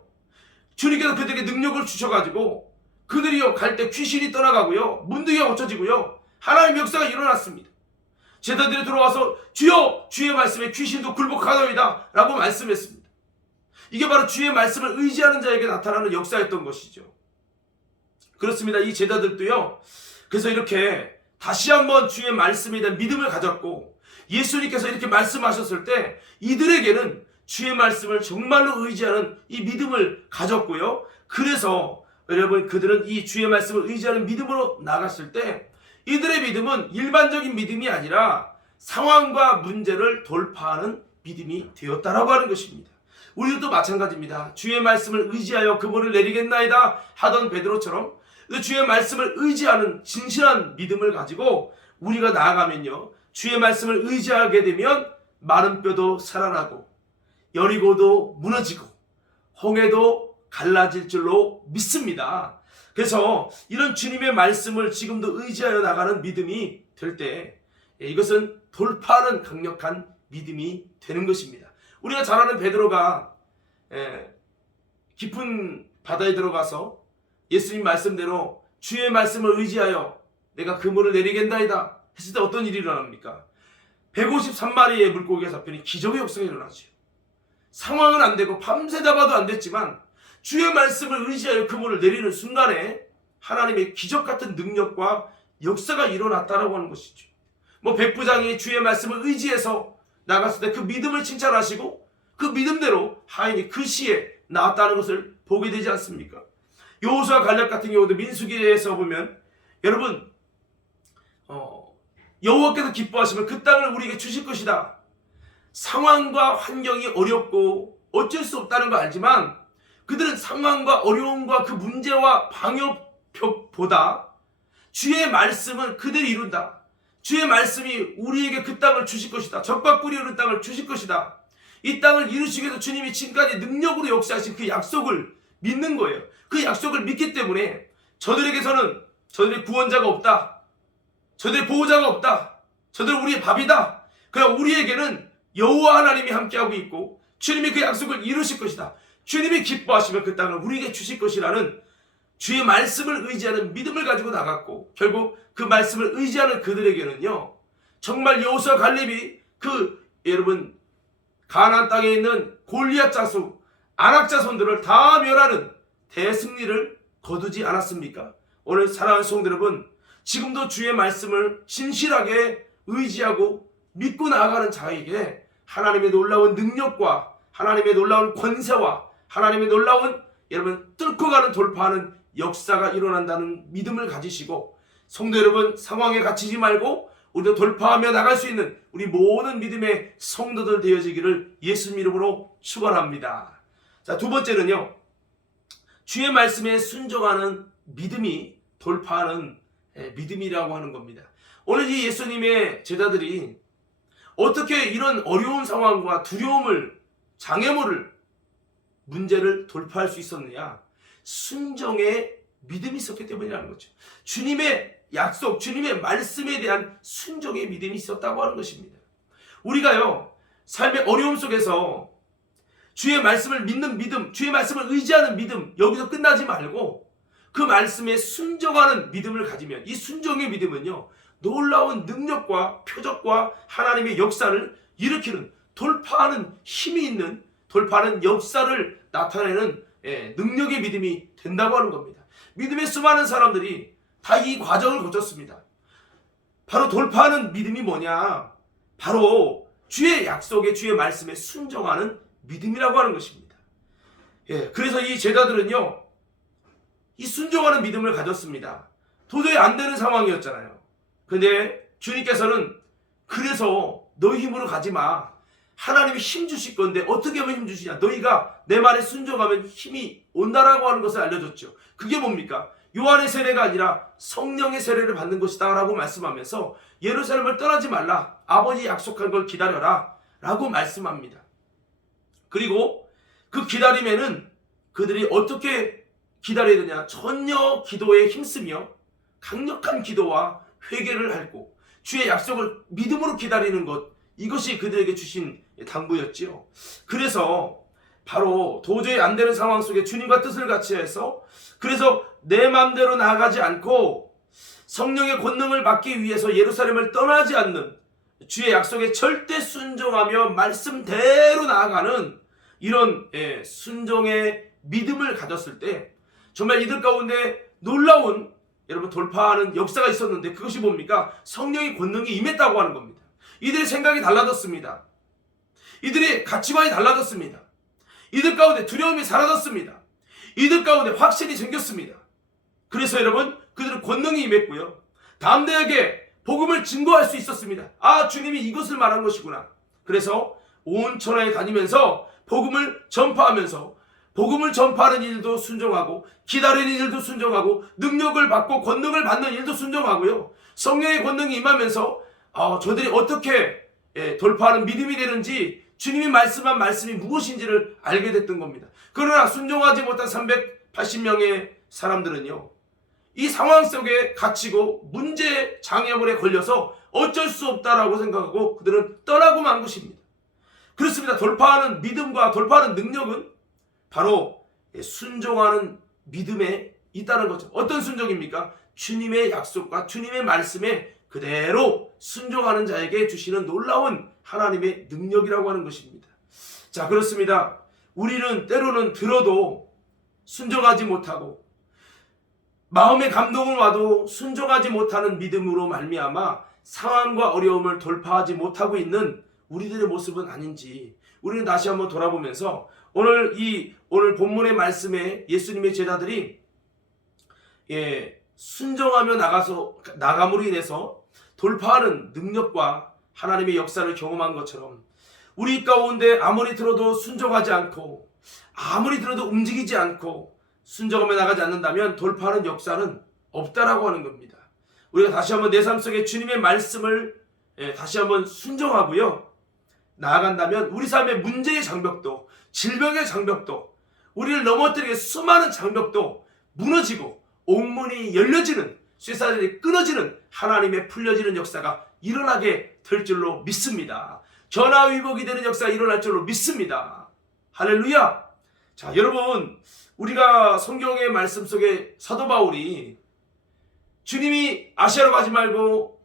주님께서 그들에게 능력을 주셔가지고 그들이요 갈 때 귀신이 떠나가고요, 문둥이가 고쳐지고요, 하나님의 역사가 일어났습니다. 제자들이 들어와서 주여 주의 말씀에 귀신도 굴복하더이다 라고 말씀했습니다. 이게 바로 주의 말씀을 의지하는 자에게 나타나는 역사였던 것이죠. 그렇습니다. 이 제자들도요, 그래서 이렇게 다시 한번 주의 말씀에 대한 믿음을 가졌고, 예수님께서 이렇게 말씀하셨을 때 이들에게는 주의 말씀을 정말로 의지하는 이 믿음을 가졌고요, 그래서 여러분 그들은 이 주의 말씀을 의지하는 믿음으로 나갔을 때 이들의 믿음은 일반적인 믿음이 아니라 상황과 문제를 돌파하는 믿음이 되었다라고 하는 것입니다. 우리도 마찬가지입니다. 주의 말씀을 의지하여 그물을 내리겠나이다 하던 베드로처럼 주의 말씀을 의지하는 진실한 믿음을 가지고 우리가 나아가면요, 주의 말씀을 의지하게 되면 마른 뼈도 살아나고 여리고도 무너지고 홍해도 갈라질 줄로 믿습니다. 그래서 이런 주님의 말씀을 지금도 의지하여 나가는 믿음이 될 때 이것은 돌파하는 강력한 믿음이 되는 것입니다. 우리가 잘 아는 베드로가 깊은 바다에 들어가서 예수님 말씀대로 주의 말씀을 의지하여 내가 그물을 내리겠나이다 했을 때 어떤 일이 일어납니까? 153마리의 물고기가 잡히는 기적의 역사가 일어나죠. 상황은 안 되고 밤새 잡아도 안 됐지만 주의 말씀을 의지하여 그물을 내리는 순간에 하나님의 기적 같은 능력과 역사가 일어났다라고 하는 것이죠. 백부장이 주의 말씀을 의지해서 나갔을 때 그 믿음을 칭찬하시고 그 믿음대로 하인이 그 시에 나왔다는 것을 보게 되지 않습니까? 여호수아 갈렙 같은 경우도 민수기에서 보면 여러분 여호와께서 기뻐하시면 그 땅을 우리에게 주실 것이다. 상황과 환경이 어렵고 어쩔 수 없다는 거 알지만 그들은 상황과 어려움과 그 문제와 방역벽보다 주의 말씀은 그대로 이룬다. 주의 말씀이 우리에게 그 땅을 주실 것이다. 젖과 꿀이 흐르는 땅을 주실 것이다. 이 땅을 이루시기 위해서 주님이 지금까지 능력으로 역사하신 그 약속을 믿는 거예요. 그 약속을 믿기 때문에 저들에게서는 저들의 구원자가 없다. 저들의 보호자가 없다. 저들은 우리의 밥이다. 그러나 우리에게는 여호와 하나님이 함께하고 있고 주님이 그 약속을 이루실 것이다. 주님이 기뻐하시면 그 땅을 우리에게 주실 것이라는 주의 말씀을 의지하는 믿음을 가지고 나갔고, 결국 그 말씀을 의지하는 그들에게는요, 정말 여호수아 갈렙이 여러분 가나안 땅에 있는 골리앗 자손, 아낙 자손들을 다 멸하는 대승리를 거두지 않았습니까? 오늘 사랑하는 성도 여러분, 지금도 주의 말씀을 진실하게 의지하고 믿고 나아가는 자에게 하나님의 놀라운 능력과 하나님의 놀라운 권세와 하나님의 놀라운 여러분 뚫고 가는 돌파하는 역사가 일어난다는 믿음을 가지시고, 성도 여러분 상황에 갇히지 말고 우리도 돌파하며 나갈 수 있는 우리 모든 믿음의 성도들 되어지기를 예수님 이름으로 축원합니다. 자, 두 번째는요, 주의 말씀에 순종하는 믿음이 돌파하는 믿음이라고 하는 겁니다. 오늘 이 예수님의 제자들이 어떻게 이런 어려운 상황과 두려움을, 장애물을, 문제를 돌파할 수 있었느냐? 순종의 믿음이 있었기 때문이라는 거죠. 주님의 약속, 주님의 말씀에 대한 순종의 믿음이 있었다고 하는 것입니다. 우리가요, 삶의 어려움 속에서 주의 말씀을 믿는 믿음, 주의 말씀을 의지하는 믿음, 여기서 끝나지 말고 그 말씀에 순종하는 믿음을 가지면, 이 순종의 믿음은요, 놀라운 능력과 표적과 하나님의 역사를 일으키는, 돌파하는 힘이 있는, 돌파하는 역사를 나타내는 능력의 믿음이 된다고 하는 겁니다. 믿음의 수많은 사람들이 다 이 과정을 거쳤습니다. 바로 돌파하는 믿음이 뭐냐? 바로 주의 약속에, 주의 말씀에 순종하는 믿음이라고 하는 것입니다. 그래서 이 제자들은요, 이 순종하는 믿음을 가졌습니다. 도저히 안 되는 상황이었잖아요. 근데 주님께서는 그래서 너희 힘으로 가지 마. 하나님이 힘 주실 건데 어떻게 하면 힘 주시냐? 너희가 내 말에 순종하면 힘이 온다라고 하는 것을 알려줬죠. 그게 뭡니까? 요한의 세례가 아니라 성령의 세례를 받는 것이다 라고 말씀하면서 예루살렘을 떠나지 말라. 아버지 약속한 걸 기다려라 라고 말씀합니다. 그리고 그 기다림에는 그들이 어떻게 기다려야 되냐? 전혀 기도에 힘쓰며 강력한 기도와 회개를 하고 주의 약속을 믿음으로 기다리는 것, 이것이 그들에게 주신 당부였지요. 그래서 바로 도저히 안 되는 상황 속에 주님과 뜻을 같이 해서, 그래서 내 마음대로 나아가지 않고 성령의 권능을 받기 위해서 예루살렘을 떠나지 않는, 주의 약속에 절대 순종하며 말씀대로 나아가는 이런 순종의 믿음을 가졌을 때 정말 이들 가운데 놀라운 여러분 돌파하는 역사가 있었는데, 그것이 뭡니까? 성령의 권능이 임했다고 하는 겁니다. 이들의 생각이 달라졌습니다. 이들의 가치관이 달라졌습니다. 이들 가운데 두려움이 사라졌습니다. 이들 가운데 확신이 생겼습니다. 그래서 여러분, 그들은 권능이 임했고요, 담대하게 복음을 증거할 수 있었습니다. 아, 주님이 이것을 말한 것이구나. 그래서 온 천하에 다니면서 복음을 전파하면서, 복음을 전파하는 일도 순종하고, 기다리는 일도 순종하고, 능력을 받고 권능을 받는 일도 순종하고요, 성령의 권능이 임하면서 저들이 어떻게 돌파하는 믿음이 되는지, 주님이 말씀한 말씀이 무엇인지를 알게 됐던 겁니다. 그러나 순종하지 못한 380명의 사람들은요, 이 상황 속에 갇히고 문제 장애물에 걸려서 어쩔 수 없다라고 생각하고 그들은 떠나고 만 것입니다. 그렇습니다. 돌파하는 믿음과 돌파하는 능력은 바로 순종하는 믿음에 있다는 거죠. 어떤 순종입니까? 주님의 약속과 주님의 말씀에 그대로 순종하는 자에게 주시는 놀라운 하나님의 능력이라고 하는 것입니다. 자, 그렇습니다. 우리는 때로는 들어도 순종하지 못하고, 마음의 감동을 와도 순종하지 못하는 믿음으로 말미암아 상황과 어려움을 돌파하지 못하고 있는 우리들의 모습은 아닌지, 우리는 다시 한번 돌아보면서 오늘 본문의 말씀에 예수님의 제자들이 순종하며 나감으로 인해서 돌파하는 능력과 하나님의 역사를 경험한 것처럼, 우리 가운데 아무리 들어도 순종하지 않고, 아무리 들어도 움직이지 않고 순종하며 나가지 않는다면 돌파하는 역사는 없다라고 하는 겁니다. 우리가 다시 한번 내 삶 속에 주님의 말씀을 다시 한번 순종하고요, 나아간다면 우리 삶의 문제의 장벽도, 질병의 장벽도, 우리를 넘어뜨리게 수많은 장벽도 무너지고 옥문이 열려지는, 쇠사슬이 끊어지는, 하나님의 풀려지는 역사가 일어나게 될 줄로 믿습니다. 전화위복이 되는 역사가 일어날 줄로 믿습니다. 할렐루야. 자, 여러분, 우리가 성경의 말씀 속에 사도 바울이 주님이 아시아로 가지 말고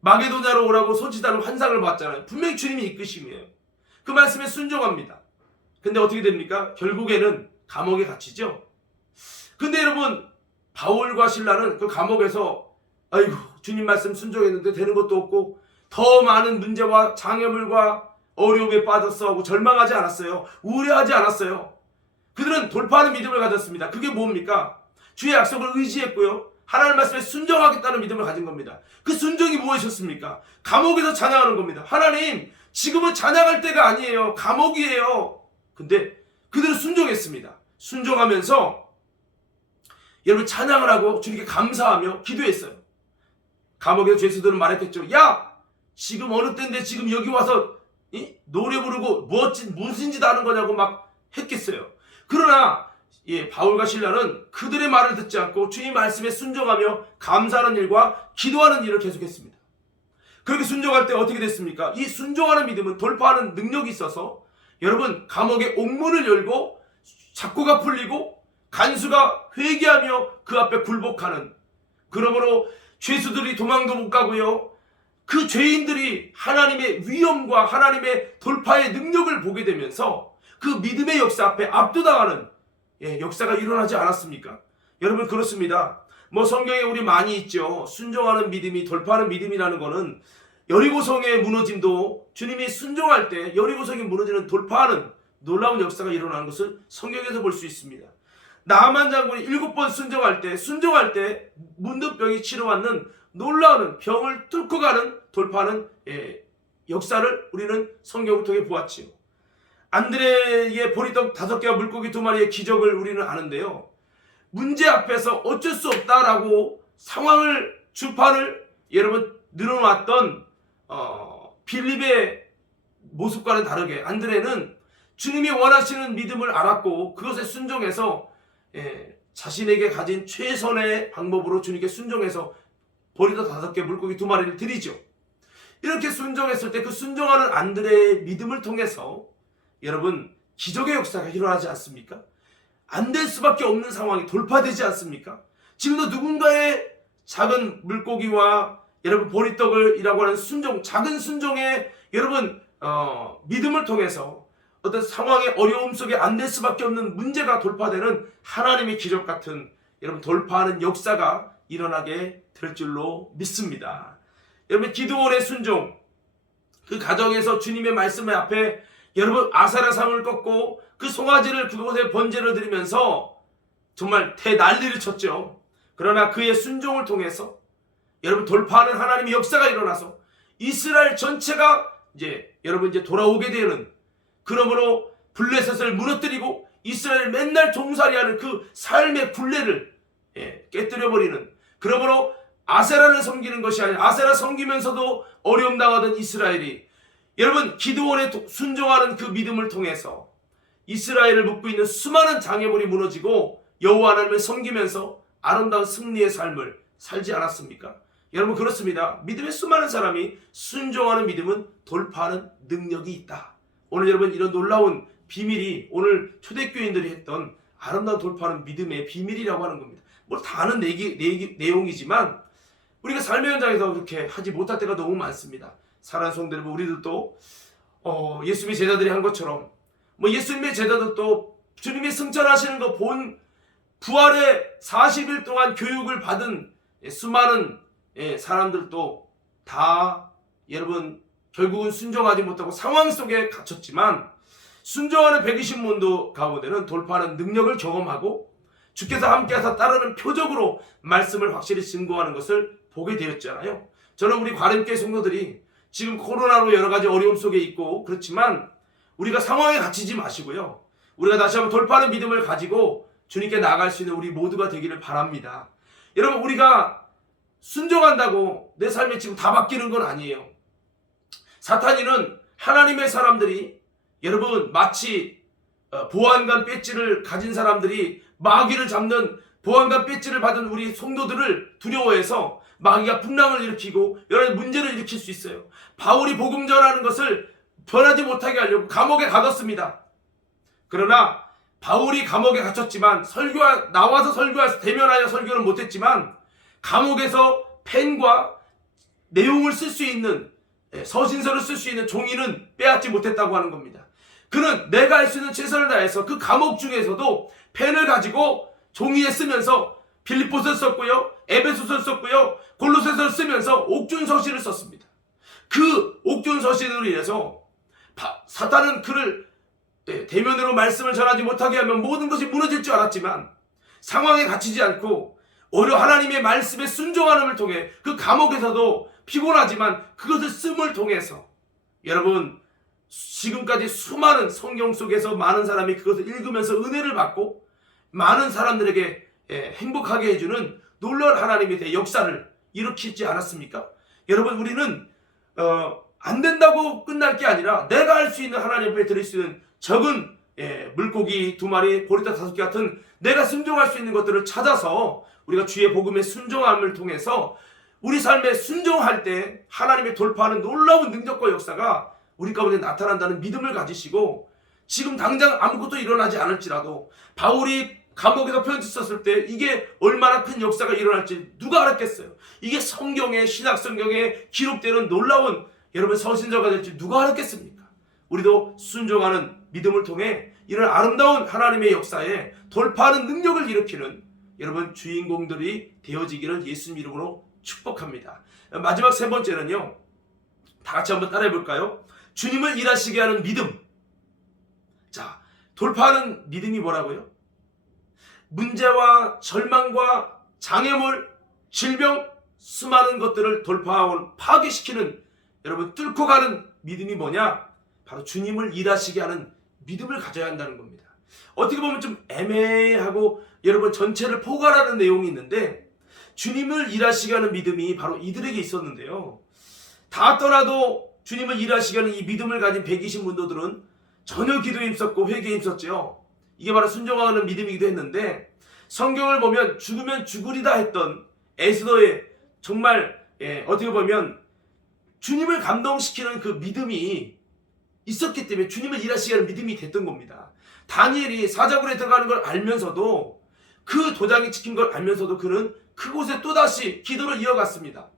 마게도냐로 오라고 손짓하는 환상을 봤잖아요. 분명히 주님이 이끄심이에요. 그 말씀에 순종합니다. 근데 어떻게 됩니까? 결국에는 감옥에 갇히죠. 근데 여러분, 바울과 실라는 그 감옥에서 아이고, 주님 말씀 순종했는데 되는 것도 없고 더 많은 문제와 장애물과 어려움에 빠졌어 하고 절망하지 않았어요. 우려하지 않았어요. 그들은 돌파하는 믿음을 가졌습니다. 그게 뭡니까? 주의 약속을 의지했고요, 하나님 말씀에 순종하겠다는 믿음을 가진 겁니다. 그 순종이 무엇이었습니까? 감옥에서 찬양하는 겁니다. 하나님, 지금은 찬양할 때가 아니에요. 감옥이에요. 근데 그들은 순종했습니다. 순종하면서 여러분 찬양을 하고 주님께 감사하며 기도했어요. 감옥에서 죄수들은 말했겠죠. 야, 지금 어느 때인데 지금 여기 와서 노래 부르고 무슨 짓 하는 거냐고 막 했겠어요. 그러나 바울과 실라는 그들의 말을 듣지 않고 주님 말씀에 순종하며 감사하는 일과 기도하는 일을 계속했습니다. 그렇게 순종할 때 어떻게 됐습니까? 이 순종하는 믿음은 돌파하는 능력이 있어서 여러분, 감옥의 옥문을 열고 잡고가 풀리고 간수가 회개하며 그 앞에 굴복하는, 그러므로 죄수들이 도망도 못 가고요, 그 죄인들이 하나님의 위엄과 하나님의 돌파의 능력을 보게 되면서 그 믿음의 역사 앞에 압도당하는 역사가 일어나지 않았습니까? 여러분, 그렇습니다. 성경에 우리 많이 있죠. 순종하는 믿음이 돌파하는 믿음이라는 거는 여리고성의 무너짐도 주님이 순종할 때 여리고성이 무너지는 돌파하는 놀라운 역사가 일어나는 것을 성경에서 볼 수 있습니다. 나만 장군이 7번 순종할 때 문득병이 치러왔는 놀라운 병을 뚫고 가는 돌파하는 역사를 우리는 성경을 통해 보았지요. 안드레의 보리떡 5개와 물고기 2마리의 기적을 우리는 아는데요, 문제 앞에서 어쩔 수 없다라고 상황을, 주판을 여러분 늘어놨던 빌립의 모습과는 다르게 안드레는 주님이 원하시는 믿음을 알았고 그것에 순종해서 자신에게 가진 최선의 방법으로 주님께 순종해서 보리떡 5개 물고기 2마리를 드리죠. 이렇게 순종했을 때 그 순종하는 안드레의 믿음을 통해서 여러분 기적의 역사가 일어나지 않습니까? 안 될 수밖에 없는 상황이 돌파되지 않습니까? 지금도 누군가의 작은 물고기와 여러분 보리떡을이라고 하는 순종, 작은 순종의 여러분 믿음을 통해서 어떤 상황의 어려움 속에 안 될 수밖에 없는 문제가 돌파되는 하나님의 기적 같은 여러분 돌파하는 역사가 일어나게 될 줄로 믿습니다. 여러분 기드온의 순종, 그 가정에서 주님의 말씀 앞에 여러분 아사라 상을 꺾고 그 송아지를 그곳에 번제를 드리면서 정말 대난리를 쳤죠. 그러나 그의 순종을 통해서 여러분 돌파하는 하나님의 역사가 일어나서 이스라엘 전체가 여러분 돌아오게 되는, 그러므로 블레셋을 무너뜨리고 이스라엘 맨날 종살이하는 그 삶의 굴레를 깨뜨려버리는, 그러므로 아세라를 섬기는 것이 아니라 아세라 섬기면서도 어려움 당하던 이스라엘이 여러분 기드온에 순종하는 그 믿음을 통해서 이스라엘을 묶고 있는 수많은 장애물이 무너지고 여호와 하나님을 섬기면서 아름다운 승리의 삶을 살지 않았습니까? 여러분 그렇습니다. 믿음의 수많은 사람이 순종하는 믿음은 돌파하는 능력이 있다. 오늘 여러분 이런 놀라운 비밀이 오늘 초대교인들이 했던 아름다운 돌파하는 믿음의 비밀이라고 하는 겁니다. 뭘 다 아는 내용이지만 우리가 삶의 현장에서 그렇게 하지 못할 때가 너무 많습니다. 사랑하는 성도 여러분, 우리들도 예수님의 제자들이 한 것처럼 예수님의 제자들도 주님이 승천하시는 거 본 부활의 40일 동안 교육을 받은 수많은 사람들도 다 여러분 결국은 순종하지 못하고 상황 속에 갇혔지만 순종하는 120문도 가운데는 돌파하는 능력을 경험하고 주께서 함께하사 따르는 표적으로 말씀을 확실히 증거하는 것을 보게 되었잖아요. 저는 우리 과림교회 성도들이 지금 코로나로 여러 가지 어려움 속에 있고 그렇지만 우리가 상황에 갇히지 마시고요. 우리가 다시 한번 돌파하는 믿음을 가지고 주님께 나아갈 수 있는 우리 모두가 되기를 바랍니다. 여러분 우리가 순종한다고 내 삶이 지금 다 바뀌는 건 아니에요. 사탄이는 하나님의 사람들이 여러분 마치 보안관 배지를 가진 사람들이 마귀를 잡는 보안관 배지를 받은 우리 성도들을 두려워해서 마귀가 분란을 일으키고 여러 문제를 일으킬 수 있어요. 바울이 복음 전하는 것을 변하지 못하게 하려고 감옥에 가뒀습니다. 그러나 바울이 감옥에 갇혔지만 나와서 설교해서 대면하여 설교는 못했지만 감옥에서 펜과 내용을 쓸 수 있는 서신서를 쓸 수 있는 종이는 빼앗지 못했다고 하는 겁니다. 그는 내가 할 수 있는 최선을 다해서 그 감옥 중에서도 펜을 가지고 종이에 쓰면서 빌립보서를 썼고요, 에베소서를 썼고요, 골로새서를 쓰면서 옥중서신을 썼습니다. 그 옥중서신으로 인해서 사탄은 그를 대면으로 말씀을 전하지 못하게 하면 모든 것이 무너질 줄 알았지만 상황에 갇히지 않고 오히려 하나님의 말씀에 순종함을 통해 그 감옥에서도 피곤하지만 그것을 씀을 통해서 여러분 지금까지 수많은 성경 속에서 많은 사람이 그것을 읽으면서 은혜를 받고 많은 사람들에게 행복하게 해주는 놀라운 하나님의 대역사를 일으키지 않았습니까? 여러분 우리는 안 된다고 끝날 게 아니라 내가 할 수 있는 하나님 앞에 드릴 수 있는 적은 물고기 2마리, 보리떡 5개 같은 내가 순종할 수 있는 것들을 찾아서 우리가 주의 복음의 순종함을 통해서 우리 삶에 순종할 때 하나님의 돌파하는 놀라운 능력과 역사가 우리 가운데 나타난다는 믿음을 가지시고 지금 당장 아무것도 일어나지 않을지라도 바울이 감옥에서 편지 썼을 때 이게 얼마나 큰 역사가 일어날지 누가 알았겠어요? 이게 신약 성경에 기록되는 놀라운 여러분 서신서가 될지 누가 알았겠습니까? 우리도 순종하는 믿음을 통해 이런 아름다운 하나님의 역사에 돌파하는 능력을 일으키는 여러분 주인공들이 되어지기를 예수님 이름으로 축복합니다. 마지막 세 번째는요, 다 같이 한번 따라해 볼까요? 주님을 일하시게 하는 믿음. 자, 돌파하는 믿음이 뭐라고요? 문제와 절망과 장애물, 질병, 수많은 것들을 돌파하고 파괴시키는 여러분 뚫고 가는 믿음이 뭐냐? 바로 주님을 일하시게 하는 믿음을 가져야 한다는 겁니다. 어떻게 보면 좀 애매하고 여러분 전체를 포괄하는 내용이 있는데 주님을 일하시게 하는 믿음이 바로 이들에게 있었는데요. 다 떠나도 주님을 일하시게 하는 이 믿음을 가진 120문도들은 전혀 기도에 힘썼고 회개에 힘썼죠. 이게 바로 순종하는 믿음이기도 했는데, 성경을 보면 죽으면 죽으리다 했던 에스더의 정말 어떻게 보면 주님을 감동시키는 그 믿음이 있었기 때문에 주님을 일하시게 하는 믿음이 됐던 겁니다. 다니엘이 사자굴에 들어가는 걸 알면서도, 그 도장이 찍힌 걸 알면서도 그는 그곳에 또다시 기도를 이어갔습니다.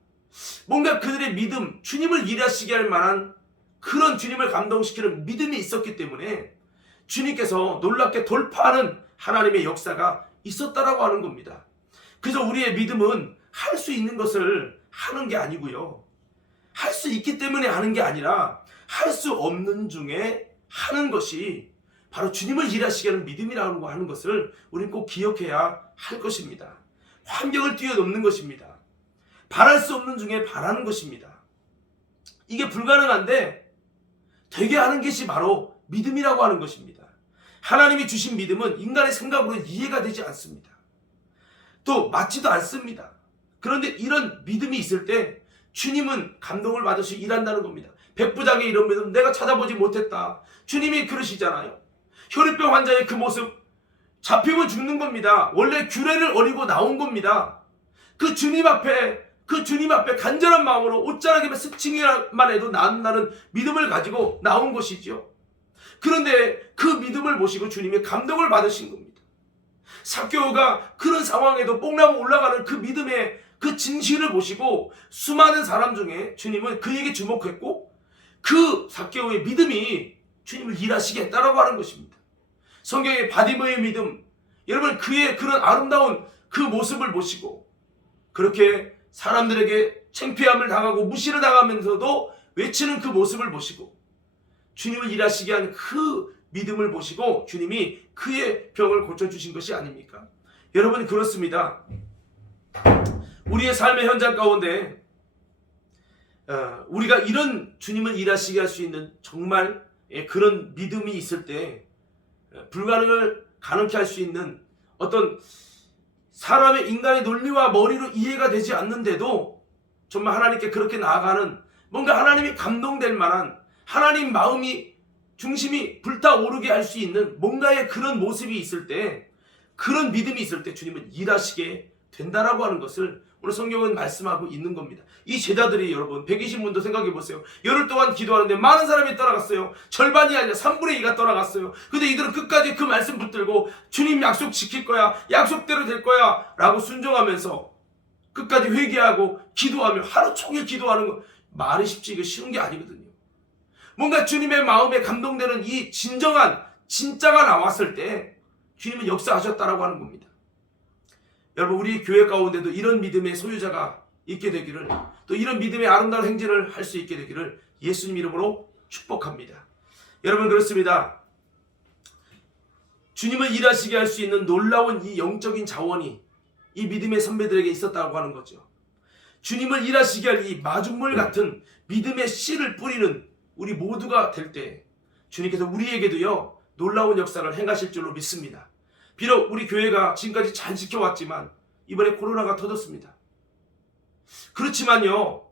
뭔가 그들의 믿음, 주님을 일하시게 할 만한 그런 주님을 감동시키는 믿음이 있었기 때문에 주님께서 놀랍게 돌파하는 하나님의 역사가 있었다라고 하는 겁니다. 그래서 우리의 믿음은 할 수 있는 것을 하는 게 아니고요, 할 수 있기 때문에 하는 게 아니라 할 수 없는 중에 하는 것이 바로 주님을 일하시게 하는 믿음이라고 하는 것을 우리는 꼭 기억해야 할 것입니다. 환경을 뛰어넘는 것입니다. 바랄 수 없는 중에 바라는 것입니다. 이게 불가능한데 되게 하는 것이 바로 믿음이라고 하는 것입니다. 하나님이 주신 믿음은 인간의 생각으로 이해가 되지 않습니다. 또 맞지도 않습니다. 그런데 이런 믿음이 있을 때 주님은 감동을 받으시 일한다는 겁니다. 백부장의 이런 믿음, 내가 찾아보지 못했다. 주님이 그러시잖아요. 혈류병 환자의 그 모습, 잡히면 죽는 겁니다. 원래 규례를 어리고 나온 겁니다. 그 주님 앞에 간절한 마음으로 옷자락에 스치기만 해도 나은다는 믿음을 가지고 나온 것이죠. 그런데 그 믿음을 보시고 주님의 감동을 받으신 겁니다. 삭개오가 그런 상황에도 뽕나무 올라가는 그 믿음의 그 진실을 보시고 수많은 사람 중에 주님은 그에게 주목했고, 그 삭개오의 믿음이 주님을 일하시게 했다라고 하는 것입니다. 성경의 바디모의 믿음, 여러분 그의 그런 아름다운 그 모습을 보시고 그렇게 사람들에게 창피함을 당하고 무시를 당하면서도 외치는 그 모습을 보시고 주님을 일하시게 한 그 믿음을 보시고 주님이 그의 병을 고쳐주신 것이 아닙니까? 여러분 그렇습니다. 우리의 삶의 현장 가운데 우리가 이런 주님을 일하시게 할 수 있는 정말 그런 믿음이 있을 때 불가능을 가능케 할 수 있는 어떤 사람의 인간의 논리와 머리로 이해가 되지 않는데도 정말 하나님께 그렇게 나아가는, 뭔가 하나님이 감동될 만한, 하나님 마음이 중심이 불타오르게 할 수 있는 뭔가의 그런 모습이 있을 때, 그런 믿음이 있을 때 주님은 일하시게 된다라고 하는 것을 오늘 성경은 말씀하고 있는 겁니다. 이 제자들이 여러분 120문도 생각해 보세요. 열흘 동안 기도하는데 많은 사람이 떠나갔어요. 절반이 아니라 3분의 2가 떠나갔어요. 근데 이들은 끝까지 그 말씀 붙들고 주님 약속 지킬 거야, 약속대로 될 거야 라고 순종하면서 끝까지 회개하고 기도하며 하루 종일 기도하는 거, 말이 쉽지 이거 쉬운 게 아니거든요. 뭔가 주님의 마음에 감동되는 이 진정한 진짜가 나왔을 때 주님은 역사하셨다라고 하는 겁니다. 여러분 우리 교회 가운데도 이런 믿음의 소유자가 있게 되기를, 또 이런 믿음의 아름다운 행진을 할 수 있게 되기를 예수님 이름으로 축복합니다. 여러분 그렇습니다. 주님을 일하시게 할 수 있는 놀라운 이 영적인 자원이 이 믿음의 선배들에게 있었다고 하는 거죠. 주님을 일하시게 할 이 마중물 같은 믿음의 씨를 뿌리는 우리 모두가 될 때 주님께서 우리에게도요 놀라운 역사를 행하실 줄로 믿습니다. 비록 우리 교회가 지금까지 잘 지켜왔지만 이번에 코로나가 터졌습니다. 그렇지만요,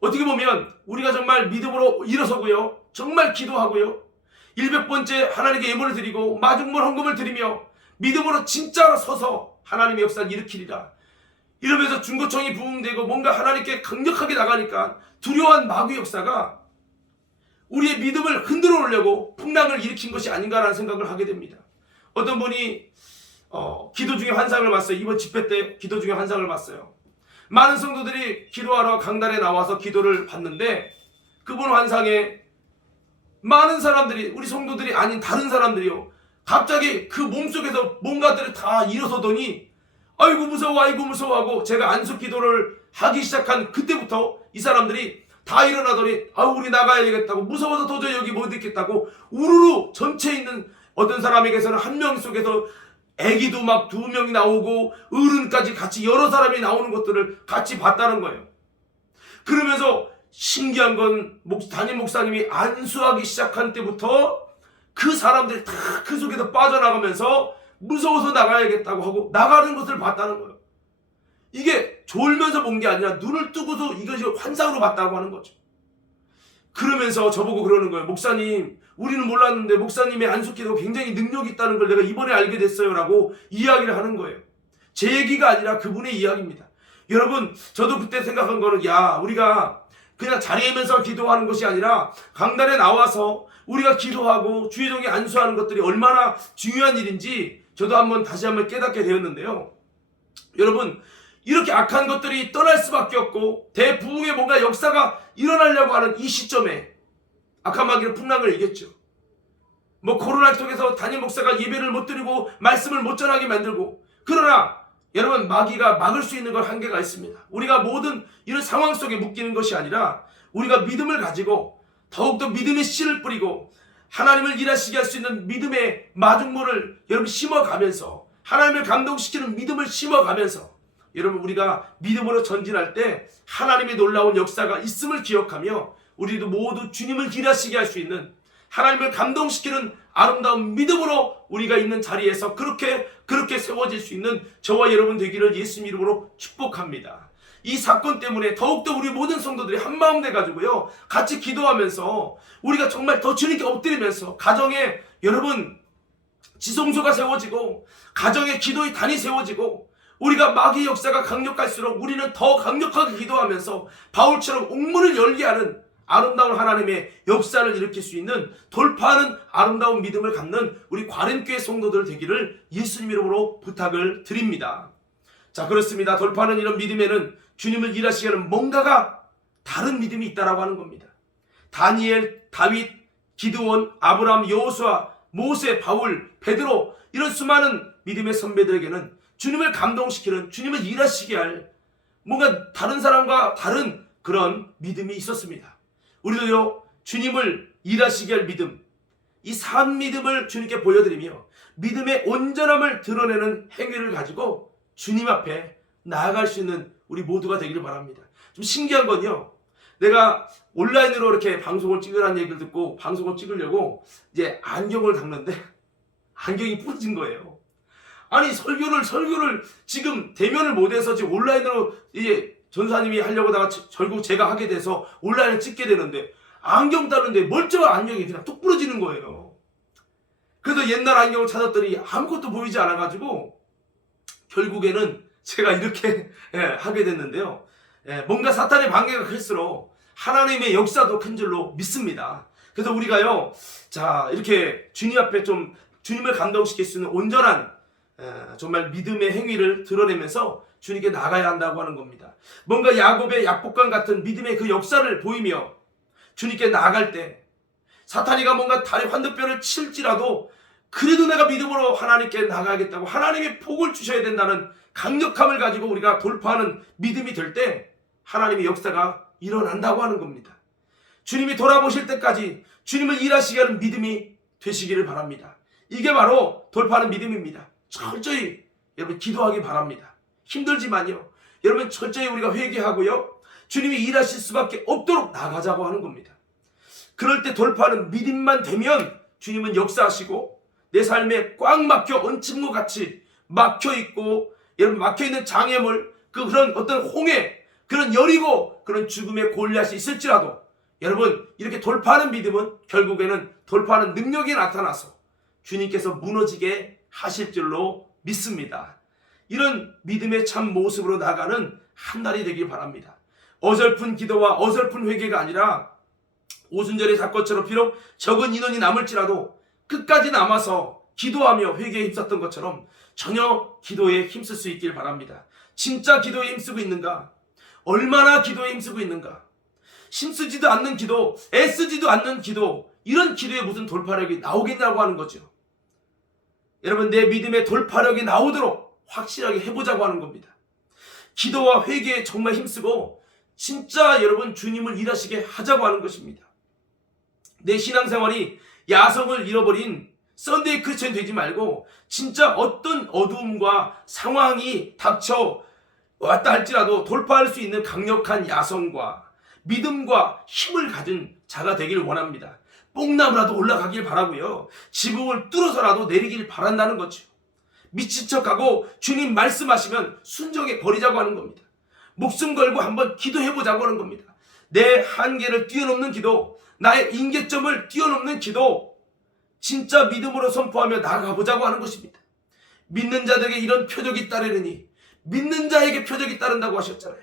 어떻게 보면 우리가 정말 믿음으로 일어서고요, 정말 기도하고요, 100번째 하나님께 예물을 드리고 마중물 헌금을 드리며 믿음으로 진짜로 서서 하나님의 역사를 일으키리라 이러면서 중고청이 부흥되고 뭔가 하나님께 강력하게 나가니까 두려워한 마귀 역사가 우리의 믿음을 흔들어 놓으려고 풍랑을 일으킨 것이 아닌가라는 생각을 하게 됩니다. 어떤 분이 기도 중에 환상을 봤어요. 이번 집회 때 기도 중에 환상을 봤어요. 많은 성도들이 기도하러 강단에 나와서 기도를 받는데 그분 환상에 많은 사람들이, 우리 성도들이 아닌 다른 사람들이요, 갑자기 그 몸속에서 뭔가들이 다 일어서더니 아이고 무서워 아이고 무서워하고, 제가 안수 기도를 하기 시작한 그때부터 이 사람들이 다 일어나더니 우리 나가야 되겠다고, 무서워서 도저히 여기 못 있겠다고 우르르 전체에 있는 어떤 사람에게서는 한 명 속에서 애기도 막 2명이 나오고 어른까지 같이 여러 사람이 나오는 것들을 같이 봤다는 거예요. 그러면서 신기한 건 담임 목사님이 안수하기 시작한 때부터 그 사람들이 다 그 속에서 빠져나가면서 무서워서 나가야겠다고 하고 나가는 것을 봤다는 거예요. 이게 졸면서 본 게 아니라 눈을 뜨고도 이것이 환상으로 봤다고 하는 거죠. 그러면서 저보고 그러는 거예요. 목사님, 우리는 몰랐는데 목사님의 안수기도가 굉장히 능력이 있다는 걸 내가 이번에 알게 됐어요 라고 이야기를 하는 거예요. 제 얘기가 아니라 그분의 이야기입니다. 여러분, 저도 그때 생각한 거는, 야, 우리가 그냥 자리에면서 기도하는 것이 아니라 강단에 나와서 우리가 기도하고 주의종에 안수하는 것들이 얼마나 중요한 일인지 저도 다시 한번 깨닫게 되었는데요. 여러분, 이렇게 악한 것들이 떠날 수밖에 없고 대부흥의 뭔가 역사가 일어나려고 하는 이 시점에 악한 마귀는 풍랑을 이겼죠. 코로나를 통해서 담임 목사가 예배를 못 드리고 말씀을 못 전하게 만들고, 그러나 여러분, 마귀가 막을 수 있는 건 한계가 있습니다. 우리가 모든 이런 상황 속에 묶이는 것이 아니라 우리가 믿음을 가지고 더욱더 믿음의 씨를 뿌리고 하나님을 일하시게 할 수 있는 믿음의 마중물을 여러분 심어가면서, 하나님을 감동시키는 믿음을 심어가면서, 여러분, 우리가 믿음으로 전진할 때 하나님의 놀라운 역사가 있음을 기억하며 우리도 모두 주님을 일하시게 할 수 있는, 하나님을 감동시키는 아름다운 믿음으로 우리가 있는 자리에서 그렇게 세워질 수 있는 저와 여러분 되기를 예수님 이름으로 축복합니다. 이 사건 때문에 더욱더 우리 모든 성도들이 한마음 돼가지고요, 같이 기도하면서 우리가 정말 더 주님께 엎드리면서 가정에 여러분 지성소가 세워지고 가정에 기도의 단이 세워지고, 우리가 마귀의 역사가 강력할수록 우리는 더 강력하게 기도하면서 바울처럼 옥문을 열게 하는 아름다운 하나님의 역사를 일으킬 수 있는, 돌파하는 아름다운 믿음을 갖는 우리 과렘교회 성도들 되기를 예수님 이름으로 부탁을 드립니다. 자, 그렇습니다. 돌파하는 이런 믿음에는 주님을 일하시게 하는 뭔가가 다른 믿음이 있다라고 하는 겁니다. 다니엘, 다윗, 기드온, 아브라함, 여호수아, 모세, 바울, 베드로, 이런 수많은 믿음의 선배들에게는 주님을 감동시키는, 주님을 일하시게 할 뭔가 다른 사람과 다른 그런 믿음이 있었습니다. 우리도요, 주님을 일하시게 할 믿음, 이 산 믿음을 주님께 보여드리며 믿음의 온전함을 드러내는 행위를 가지고 주님 앞에 나아갈 수 있는 우리 모두가 되기를 바랍니다. 좀 신기한 건요, 내가 온라인으로 이렇게 방송을 찍으라는 얘기를 듣고 방송을 찍으려고 이제 안경을 닦는데 안경이 부러진 거예요. 아니, 설교를 지금 대면을 못해서 지금 온라인으로 이제 전사님이 하려고 하다가 결국 제가 하게 돼서 온라인을 찍게 되는데, 안경 따는데 멀쩡한 안경이 그냥 뚝 부러지는 거예요. 그래서 옛날 안경을 찾았더니 아무것도 보이지 않아가지고 결국에는 제가 이렇게 하게 됐는데요. 뭔가 사탄의 방해가 클수록 하나님의 역사도 큰 줄로 믿습니다. 그래서 우리가요, 자, 이렇게 주님 앞에 좀 주님을 감동시킬 수 있는 온전한 정말 믿음의 행위를 드러내면서 주님께 나가야 한다고 하는 겁니다. 뭔가 야곱의 약복강 같은 믿음의 그 역사를 보이며 주님께 나아갈 때 사탄이가 뭔가 다리 환도뼈를 칠지라도 그래도 내가 믿음으로 하나님께 나가야겠다고 하나님의 복을 주셔야 된다는 강력함을 가지고 우리가 돌파하는 믿음이 될 때 하나님의 역사가 일어난다고 하는 겁니다. 주님이 돌아보실 때까지 주님을 일하시게 하는 믿음이 되시기를 바랍니다. 이게 바로 돌파하는 믿음입니다. 철저히 여러분 기도하기 바랍니다. 힘들지만요, 여러분 철저히 우리가 회개하고요, 주님이 일하실 수밖에 없도록 나가자고 하는 겁니다. 그럴 때 돌파하는 믿음만 되면 주님은 역사하시고 내 삶에 꽉 막혀 얹힌 것 같이 막혀있고, 여러분 막혀있는 장애물, 그런 어떤 홍해, 그런 여리고 그런 죽음의 골리앗이 있을지라도 여러분 이렇게 돌파하는 믿음은 결국에는 돌파하는 능력이 나타나서 주님께서 무너지게 하실 줄로 믿습니다. 이런 믿음의 참 모습으로 나가는 한 날이 되길 바랍니다. 어설픈 기도와 어설픈 회개가 아니라 오순절의 사건처럼 비록 적은 인원이 남을지라도 끝까지 남아서 기도하며 회개에 힘썼던 것처럼 전혀 기도에 힘쓸 수 있길 바랍니다. 진짜 기도에 힘쓰고 있는가? 얼마나 기도에 힘쓰고 있는가? 힘쓰지도 않는 기도, 애쓰지도 않는 기도, 이런 기도에 무슨 돌파력이 나오겠냐고 하는 거죠. 여러분, 내 믿음의 돌파력이 나오도록 확실하게 해보자고 하는 겁니다. 기도와 회개에 정말 힘쓰고 진짜 여러분 주님을 일하시게 하자고 하는 것입니다. 내 신앙생활이 야성을 잃어버린 썬데이 크리스천 되지 말고 진짜 어떤 어두움과 상황이 닥쳐 왔다 할지라도 돌파할 수 있는 강력한 야성과 믿음과 힘을 가진 자가 되기를 원합니다. 뽕나무라도 올라가길 바라고요, 지붕을 뚫어서라도 내리길 바란다는 거죠. 미친 척하고 주님 말씀하시면 순종해 버리자고 하는 겁니다. 목숨 걸고 한번 기도해보자고 하는 겁니다. 내 한계를 뛰어넘는 기도, 나의 임계점을 뛰어넘는 기도, 진짜 믿음으로 선포하며 나아가보자고 하는 것입니다. 믿는 자들에게 이런 표적이 따르느니 믿는 자에게 표적이 따른다고 하셨잖아요.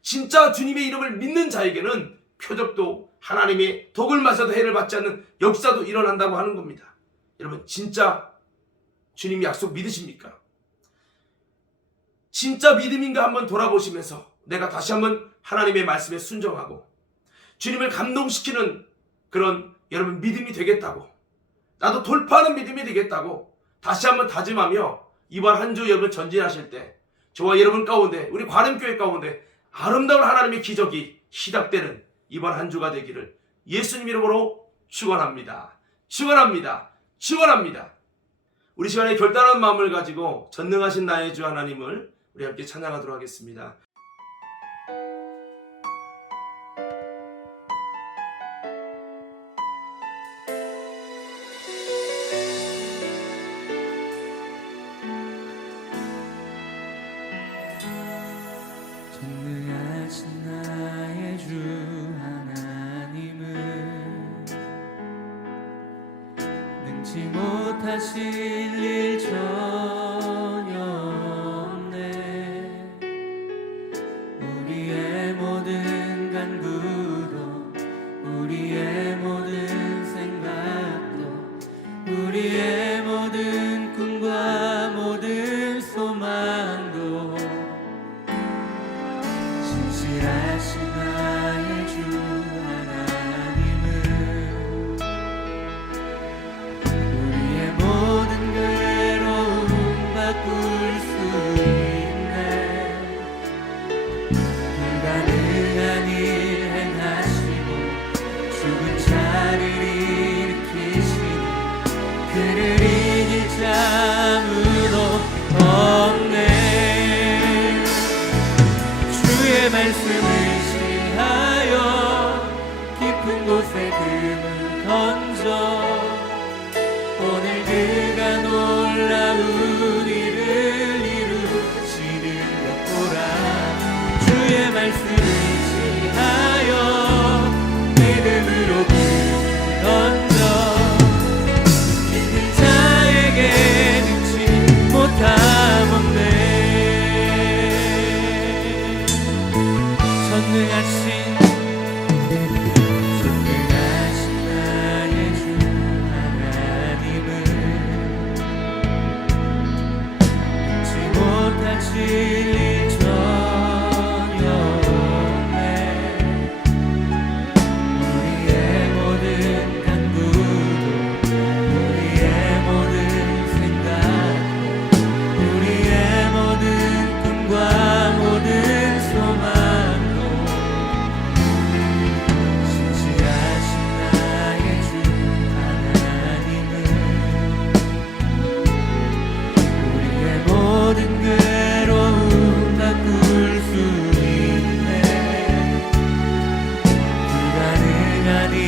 진짜 주님의 이름을 믿는 자에게는 표적도 하나님의 독을 마셔도 해를 받지 않는 역사도 일어난다고 하는 겁니다. 여러분, 진짜 주님 약속 믿으십니까? 진짜 믿음인가 한번 돌아보시면서 내가 다시 한번 하나님의 말씀에 순종하고 주님을 감동시키는 그런 여러분 믿음이 되겠다고, 나도 돌파하는 믿음이 되겠다고 다시 한번 다짐하며 이번 한 주 여러분 전진하실 때 저와 여러분 가운데, 우리 관음교회 가운데 아름다운 하나님의 기적이 시작되는 이번 한 주가 되기를 예수님 이름으로 축원합니다. 축원합니다. 축원합니다. 우리 시간에 결단한 마음을 가지고 전능하신 나의 주 하나님을 우리 함께 찬양하도록 하겠습니다. 전능하신 나의 주 하나님은 능치 못하실 일 전혀 없네. 우리의 모든 간구도, 우리의 모든 생각도, 우리의 모든 꿈과 모든 소망도 신실하신 나의 주 하나님은 우리의 모든 괴로움 바꿀 수 있네. 불가능한 일 행하시고 죽은 자를 일으키시니 그를 이길 자 아무도 없네. 주의 말씀을 의지하여 깊은 곳에 금을 던져 오늘 그가 놀라운 일을 이루시는 것 보라. 주의 말씀을 의지하여 믿음으로 금을 던져 믿는 자에게 능치 못함 없네. 전능하신 나의 주 하나님은 능치 못하실 일 전혀 없네. 우리의 모든 간구도, 우리의 모든 생각도, 우리의 모든 꿈과 모든 소망도 신실하신 나의 주 하나님은 우리의 모든 괴로움 바꿀 수 있네. 불가능한 일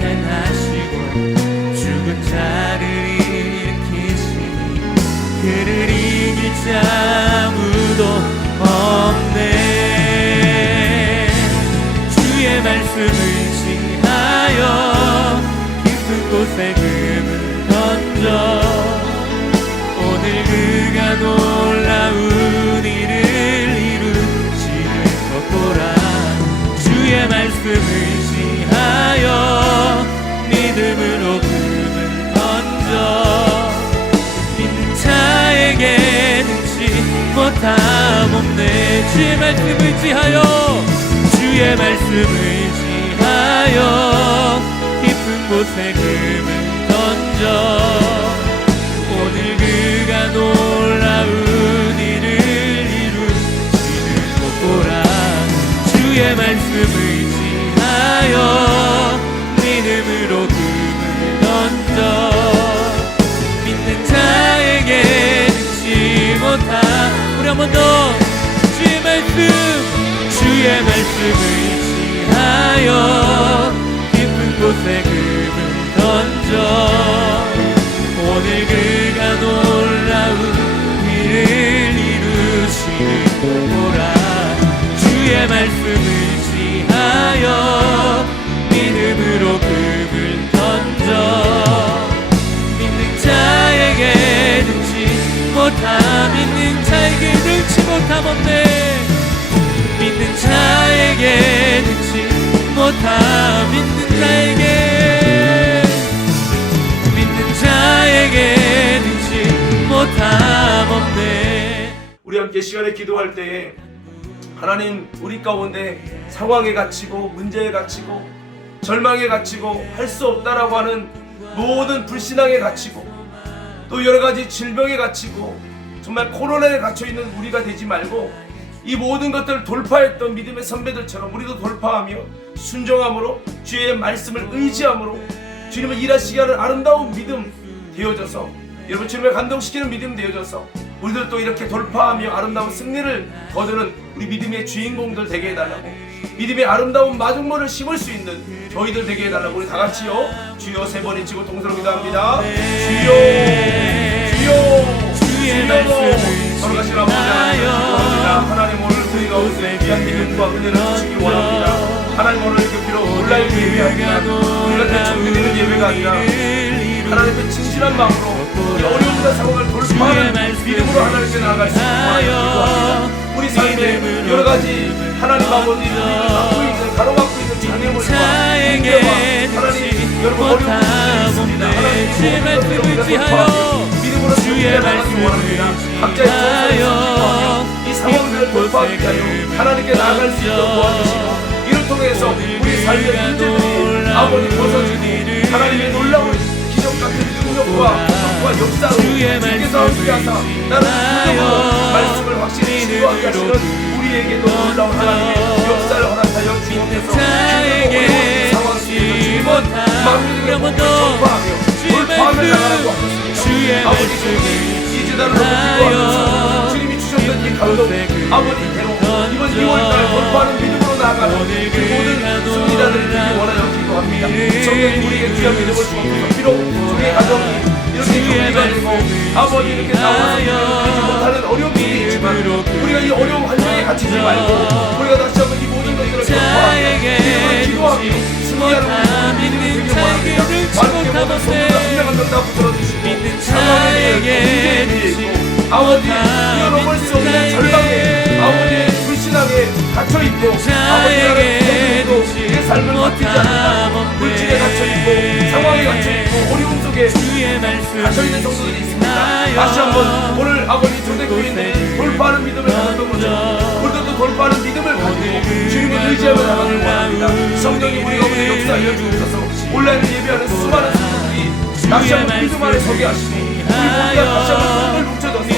행하시고 죽은 자를 일으키시니 그를 이길 자 아무도 없네. 주의 말씀을 의지하여 깊은 곳에 금을 던져 오늘 그가 놀라운 일을 이루시는 것 보라. 주의 말씀을 의지하여 믿음으로 금을 던져 믿는 자에게 능치 못함 없네. 주의 말씀을 의지하여, 주의 말씀을 의지하여 깊은 곳에 금을 던져 오늘 그가 놀라운 일을 이루시는 것 보라. 주의 말씀을 의지하여 믿음으로 금을 던져 믿는 자에게 능치 못함. 우리 한 번 더 주의 말씀, 주의 말씀을 의지하여 깊은 곳에 금을 던져 오늘 그가 놀라운 일을 이루시는 것 보라. 주의 말씀을 의지하여 믿음으로 자에게 능치 못함없네. 믿는 자에게 능치 못함. 믿는 자에게 능치 못함 없네. 우리 함께 시간에 기도할 때에 하나님, 우리 가운데 상황에 갇히고 문제에 갇히고 절망에 갇히고 할 수 없다라고 하는 모든 불신앙에 갇히고 또 여러가지 질병에 갇히고 정말 코로나에 갇혀있는 우리가 되지 말고 이 모든 것들을 돌파했던 믿음의 선배들처럼 우리도 돌파하며 순종함으로 주의 말씀을 의지함으로 주님을 일하시게 하는 아름다운 믿음 되어져서, 여러분 주님을 감동시키는 믿음 되어져서 우리들도 이렇게 돌파하며 아름다운 승리를 거두는 우리 믿음의 주인공들 되게 해달라고, 믿음의 아름다운 마중물을 심을 수 있는 저희들 되게 해달라고 우리 다같이요 주여 세 번 외치고 동서로 기도합니다. 주여 주여 주여. 서로 같이 아버지 하나님 기도합니다. 하나님 오늘 우리 가운데 귀한 믿음과 은혜를 주시기 원합니다. 하나님 오늘 이렇게 비록 온라인 예배하지만 우리가 대충 드리는 예배가 아니라 하나님의 진실한 마음으로 이 어려움과 상황을 돌파하는 믿음으로 하나님께 나아갈 수 있도록 기도합니다. 우리 삶에 여러가지 하나님 아버지 가로막고 있는 장애물과 문제와 하나님 여러분 어려움이 있습니다. 하나님 우리가 돌파하며 믿음으로 주의 나가기 원합니다. 각자의 정성을 이 상황들을 돌파하기 위하여 하나님께 나아갈 수 있도록 도와주시고, 이를 통해서 우리 삶의 문제들이 아버지 벗어지고 하나님의 놀라운 기적 같은 능력과 역사로 주께서 함께하사 나는 믿음으로 말씀을 확실히 신고하게 하시는 우리에게도 놀라운 하나님의 역사를 허락하여 주옵소서. 주님의 상황 속에서 주님은 만민에게 돌파하며 나가라고 하셨습니다. 아버지 주님 이 재단을 기도하면서 주님이 주셨던 이 감동 아버지께로 이번 2월달 돌파하는 믿음으로 나아가는 그 모든 승리자들이 되기 원하여 기도합니다. 성령님 우리에게 귀한 믿음을 주옵소서. 비록 우리의 가정이 이렇게 격리가 되고 아버지 이렇게 나와서 이루지 못하는 어려움이 있지만 우리가 이 어려움 한정에 갇히지 말고 우리가 다시 한번 이 모든 것들을 돌파하며 믿음으로 기도하며 승리하는 우리 믿음이 되기 원합니다. 많은 모든 소문과 분명한 다 붙들어주시고 상황에 문제에 있고 아버지 뛰어넘을 수 없는 절망에 아버지의 불신앙에 갇혀있고 아버지 하나님도 내 삶을 바뀌지 않는다. 물질에 갇혀있고 상황에 갇혀있고 어려움 속에 갇혀있는 성도들이 있습니다. 다시 한번 오늘 아버지 초대교인들이 돌파하는 믿음을 가졌던 것처럼 우리도 또 돌파하는 믿음을 가지고 주님을 의지하며 나가길 원합니다. 성령님 우리 가운데 역사하여 주옵소서. 온라인 예배하는 수많은 성도들이 다시 한번 믿음 안에 서게 하시고 우리 모두가 다시 한번 손을 뭉쳐져서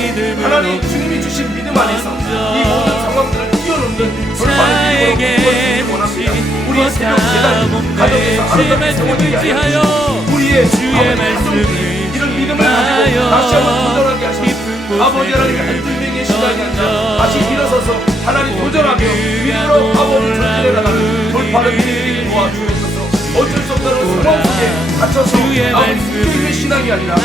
하나님 주님이 주신 믿음 안에서 이 모든 상황들을 뛰어넘는 돌파하는 믿음으로 구원하시길 원합니다. 우리의 새벽 재단 가정에서 아름답게 세워지게 하여 우리의 아버지 가정들이 이런 믿음을 가지고 다시 한번 도전하게 하셔서 아버지 하나님의 한들맹이의 시간이 아니라 다시 일어서서 하나님 도전하며 믿음으로 아버지 전진해 나가는 돌파하는 믿음이 도와주옵소서. 어쩔 수 없다는 상황 속에 갇혀서 아버지 믿음의 신앙이 아니라 이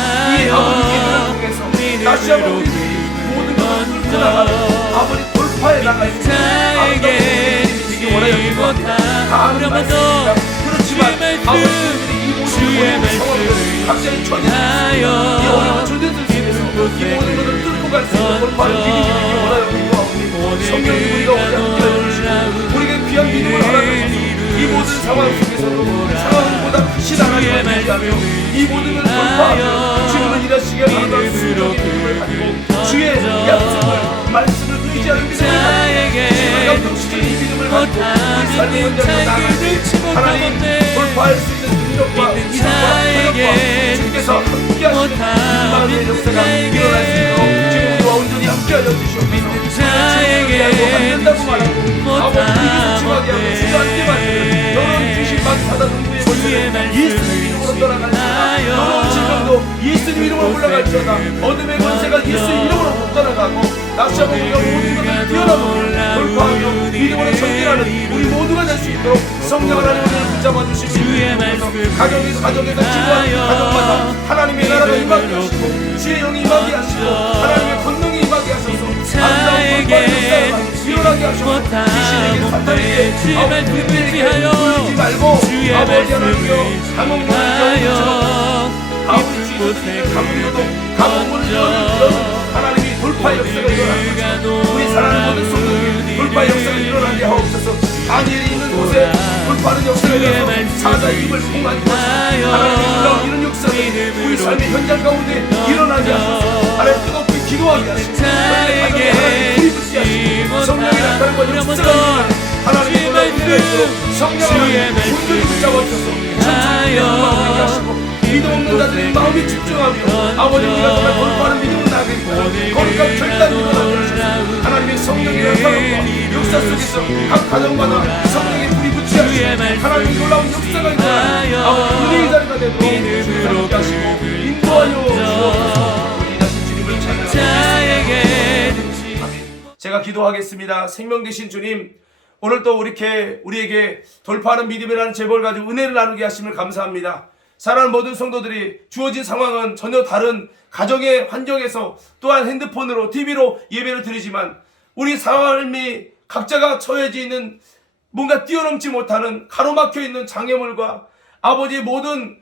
아버지 예배를 통해서 다시 한번 우리들이 모든 것을 뚫고 나가는 아버지 돌파해 나갈 수 있는 아름다운 믿음이 되기 원하여 기도합니다. 다 아는 말씀입니다. 그렇지만 아버지들이 이 모든 상황들 각자의 처지들 이 어려운 처지들 속에서 이 모든 것을 뚫고 갈 수 있는 돌파하는 믿음이 되기 원하여 기도하오니 성령님 우리가 오늘 함께하여 주시고 우리에게 귀한 믿음을 허락하시고 이 모든 상황 속에서도 상황보다 크신 하나님을 의지하며 이 모든 것을 돌파하며 주님을 일하시게 하는 순종의 믿음을 가지고 주의 약속을 말씀을 의지하는 믿음을 가지고 주님을 감동시키는 이 믿음을 가지고 우리 삶의 현장으로 나아갈 하나님 돌파할 수 있는 능력과 이성과 권력과 주님께서 함께 하시는 하나님의 역사가 일어날 수 있도록 주님 우리와 온전히 함께하여 주시옵소서. 주님을 알고 만든다고 말하고 아버지 이기서 칭하게 하고 주저앉게 만드는 더러운 귀신 막사단 응부의 권세를 예수님 이름으로 떠나갈지어다. 더러운 질병도 예수님 이름으로 올라갈지어다. 어둠의 권세가 예수 이름으로 못 떠나가고 다시 한번 우리가 모든 것을 뛰어넘어 돌파하며 믿음으로 전진하는 우리 모두가 될 수 있도록 성령 하나님을 붙잡아 주시고 가정에서 기도하는 가정마다 하나님의 나라가 임하게 하시고 주의 영이 임하게 하시고 하나님의 권능이 임하게 하셔서 아름다운 돌파의 역사가 일어나게 하시고 귀신에게 사탄에게 문제에게 말고 아버지 하나님여 감옥문을 열어주셔서 아버지 주님의 감옥이로도 감옥문을 열어주셔서 하나님이 돌파 돌파 역사가 일어나는 것처럼 우리 사랑하는 모든 성도들에게 돌파 역사가 일어나게 하옵소서. 다니엘이 있는 곳에 돌파하는 역사가 일어나서 사자의 입을 봉하는 것 하나님의 놀라운 이런 역사를 우리 삶의 현장 가운데 일어나게 하소서. 하나님 뜨겁게 기도하게 하시고 하나님 불이 붙이시고 성령이 나타나는 것 역사가 하나님의 놀라운 은혜가 있도록 성령 하나님 온전히 붙잡아주셔서 천천히 기도하게 하시고 믿음 없는 자들의 마음이 집중하며 아버지 우리가 정말 돌파하는 믿음을 나게 있고 거룩한 결단이 일어나게 하소서. 하나님의 성령의 역사과 역사 속에서 각 가정마다 성령의 불이 붙이하시고 하나님의 놀라운 역사가 일어나 아버지 은혜의 자리가 되도록 주님을 함께 하시고 인도하여 주옵소서. 우리 다시 주님을 찬양하겠습니다. 제가 기도하겠습니다. 생명 되신 주님, 오늘 또 우리에게 돌파하는 믿음이라는 제목을 가지고 은혜를 나누게 하심을 감사합니다. 사랑하는 모든 성도들이 주어진 상황은 전혀 다른 가정의 환경에서 또한 핸드폰으로 TV로 예배를 드리지만 우리 삶이 각자가 처해져 있는 뭔가 뛰어넘지 못하는 가로막혀 있는 장애물과 아버지의 모든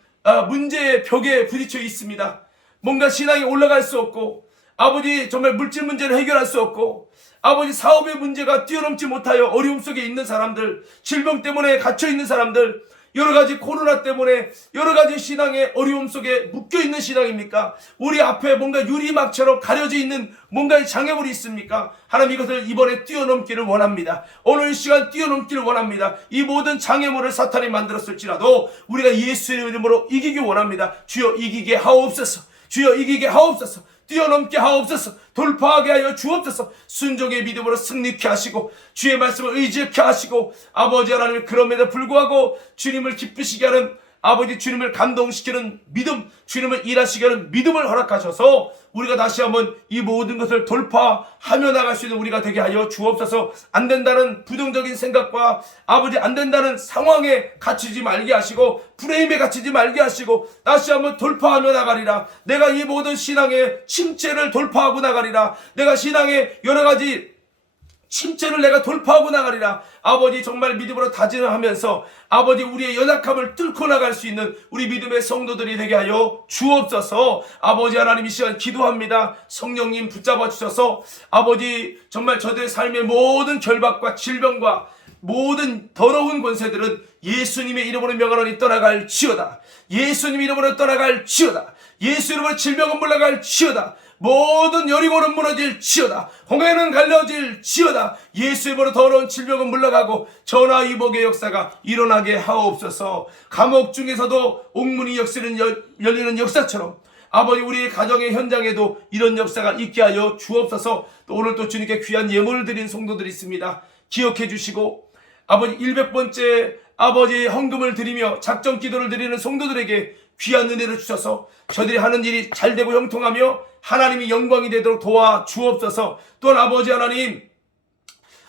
문제의 벽에 부딪혀 있습니다. 뭔가 신앙이 올라갈 수 없고 아버지 정말 물질 문제를 해결할 수 없고 아버지 사업의 문제가 뛰어넘지 못하여 어려움 속에 있는 사람들, 질병 때문에 갇혀 있는 사람들, 여러가지 코로나 때문에 여러가지 신앙의 어려움 속에 묶여있는 신앙입니까? 우리 앞에 뭔가 유리막처럼 가려져 있는 뭔가의 장애물이 있습니까? 하나님 이것을 이번에 뛰어넘기를 원합니다. 오늘 시간 뛰어넘기를 원합니다. 이 모든 장애물을 사탄이 만들었을지라도 우리가 예수의 이름으로 이기기 원합니다. 주여 이기게 하옵소서. 주여 이기게 하옵소서. 뛰어넘게 하옵소서. 돌파하게 하여 주옵소서. 순종의 믿음으로 승리케 하시고 주의 말씀을 의지케 하시고 아버지 하나님 그럼에도 불구하고 주님을 기쁘시게 하는 아버지 주님을 감동시키는 믿음, 주님을 일하시게 하는 믿음을 허락하셔서 우리가 다시 한번 이 모든 것을 돌파하며 나갈 수 있는 우리가 되게 하여 주옵소서. 안 된다는 부정적인 생각과 아버지 안 된다는 상황에 갇히지 말게 하시고 프레임에 갇히지 말게 하시고 다시 한번 돌파하며 나가리라. 내가 이 모든 신앙의 침체를 돌파하고 나가리라. 내가 신앙의 여러 가지 침체를 내가 돌파하고 나가리라. 아버지 정말 믿음으로 다짐하면서 아버지 우리의 연약함을 뚫고 나갈 수 있는 우리 믿음의 성도들이 되게 하여 주옵소서. 아버지 하나님 이 시간 기도합니다. 성령님 붙잡아 주셔서 아버지 정말 저들의 삶의 모든 결박과 질병과 모든 더러운 권세들은 예수님의 이름으로 명하노니 떠나갈지어다. 예수님 이름으로 떠나갈지어다. 예수 이름으로 질병은 물러갈지어다. 모든 여리고는 무너질지어다. 홍해는 갈라질지어다. 예수 이름으로 더러운 질병은 물러가고 전화위복의 역사가 일어나게 하옵소서. 감옥 중에서도 옥문이 열리는 역사처럼 아버지 우리의 가정의 현장에도 이런 역사가 있게 하여 주옵소서. 또 오늘 또 주님께 귀한 예물을 드린 성도들이 있습니다. 기억해 주시고 아버지 100번째 아버지 헌금을 드리며 작정 기도를 드리는 성도들에게 귀한 은혜를 주셔서 저들이 하는 일이 잘되고 형통하며 하나님이 영광이 되도록 도와 주옵소서. 또한 아버지 하나님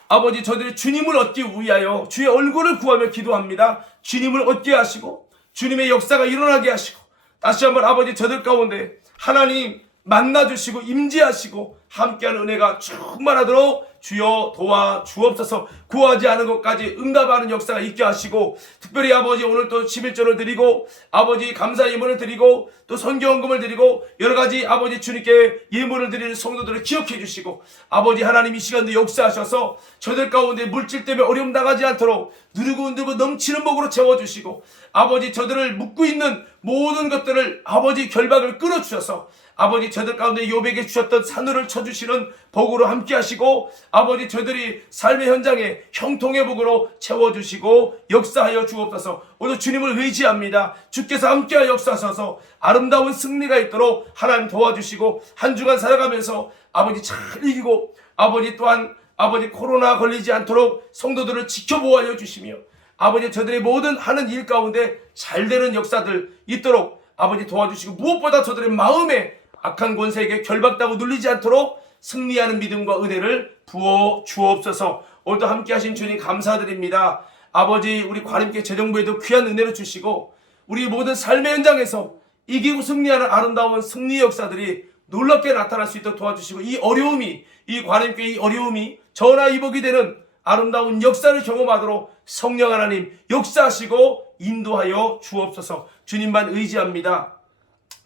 아버지 저들이 주님을 얻기 위하여 주의 얼굴을 구하며 기도합니다. 주님을 얻게 하시고 주님의 역사가 일어나게 하시고 다시 한번 아버지 저들 가운데 하나님 만나주시고 임재하시고 함께하는 은혜가 충만하도록 주여 도와 주옵소서. 구하지 않은 것까지 응답하는 역사가 있게 하시고 특별히 아버지 오늘 또 11조를 드리고 아버지 감사 예물을 드리고 또 선교헌금을 드리고 여러가지 아버지 주님께 예물을 드리는 성도들을 기억해 주시고 아버지 하나님 이 시간도 역사하셔서 저들 가운데 물질 때문에 어려움 당하지 않도록 누르고 넘치는 복으로 채워주시고 아버지 저들을 묶고 있는 모든 것들을 아버지 결박을 끊어주셔서 아버지 저들 가운데 욥에게 주셨던 산울을 쳐주시는 복으로 함께 하시고 아버지 저들이 삶의 현장에 형통의 복으로 채워주시고 역사하여 주옵소서. 오늘 주님을 의지합니다. 주께서 함께하여 역사하셔서 아름다운 승리가 있도록 하나님 도와주시고 한 주간 살아가면서 아버지 잘 이기고 아버지 또한 아버지 코로나 걸리지 않도록 성도들을 지켜보아여 주시며 아버지 저들의 모든 하는 일 가운데 잘되는 역사들 있도록 아버지 도와주시고 무엇보다 저들의 마음에 악한 권세에게 결박당하고 눌리지 않도록 승리하는 믿음과 은혜를 부어 주옵소서. 오늘도 함께 하신 주님 감사드립니다. 아버지 우리 관임교 재정부에도 귀한 은혜를 주시고 우리 모든 삶의 현장에서 이기고 승리하는 아름다운 승리 역사들이 놀랍게 나타날 수 있도록 도와주시고 이 어려움이 이 관임교의 이 어려움이 전화위복이 되는 아름다운 역사를 경험하도록 성령 하나님 역사하시고 인도하여 주옵소서. 주님만 의지합니다.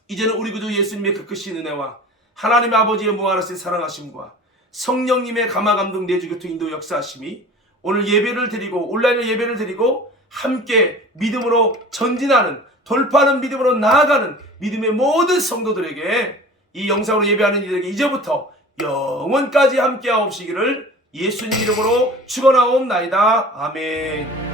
이제는 우리 구주 예수님의 그 크신 은혜와 하나님 아버지의 무한하신 사랑하심과 성령님의 감화감동 내주교통 인도 역사하심이 오늘 예배를 드리고 온라인 예배를 드리고 함께 믿음으로 전진하는 돌파하는 믿음으로 나아가는 믿음의 모든 성도들에게 이 영상으로 예배하는 이들에게 이제부터 영원까지 함께하옵시기를 예수님 이름으로 축원하옵나이다. 아멘.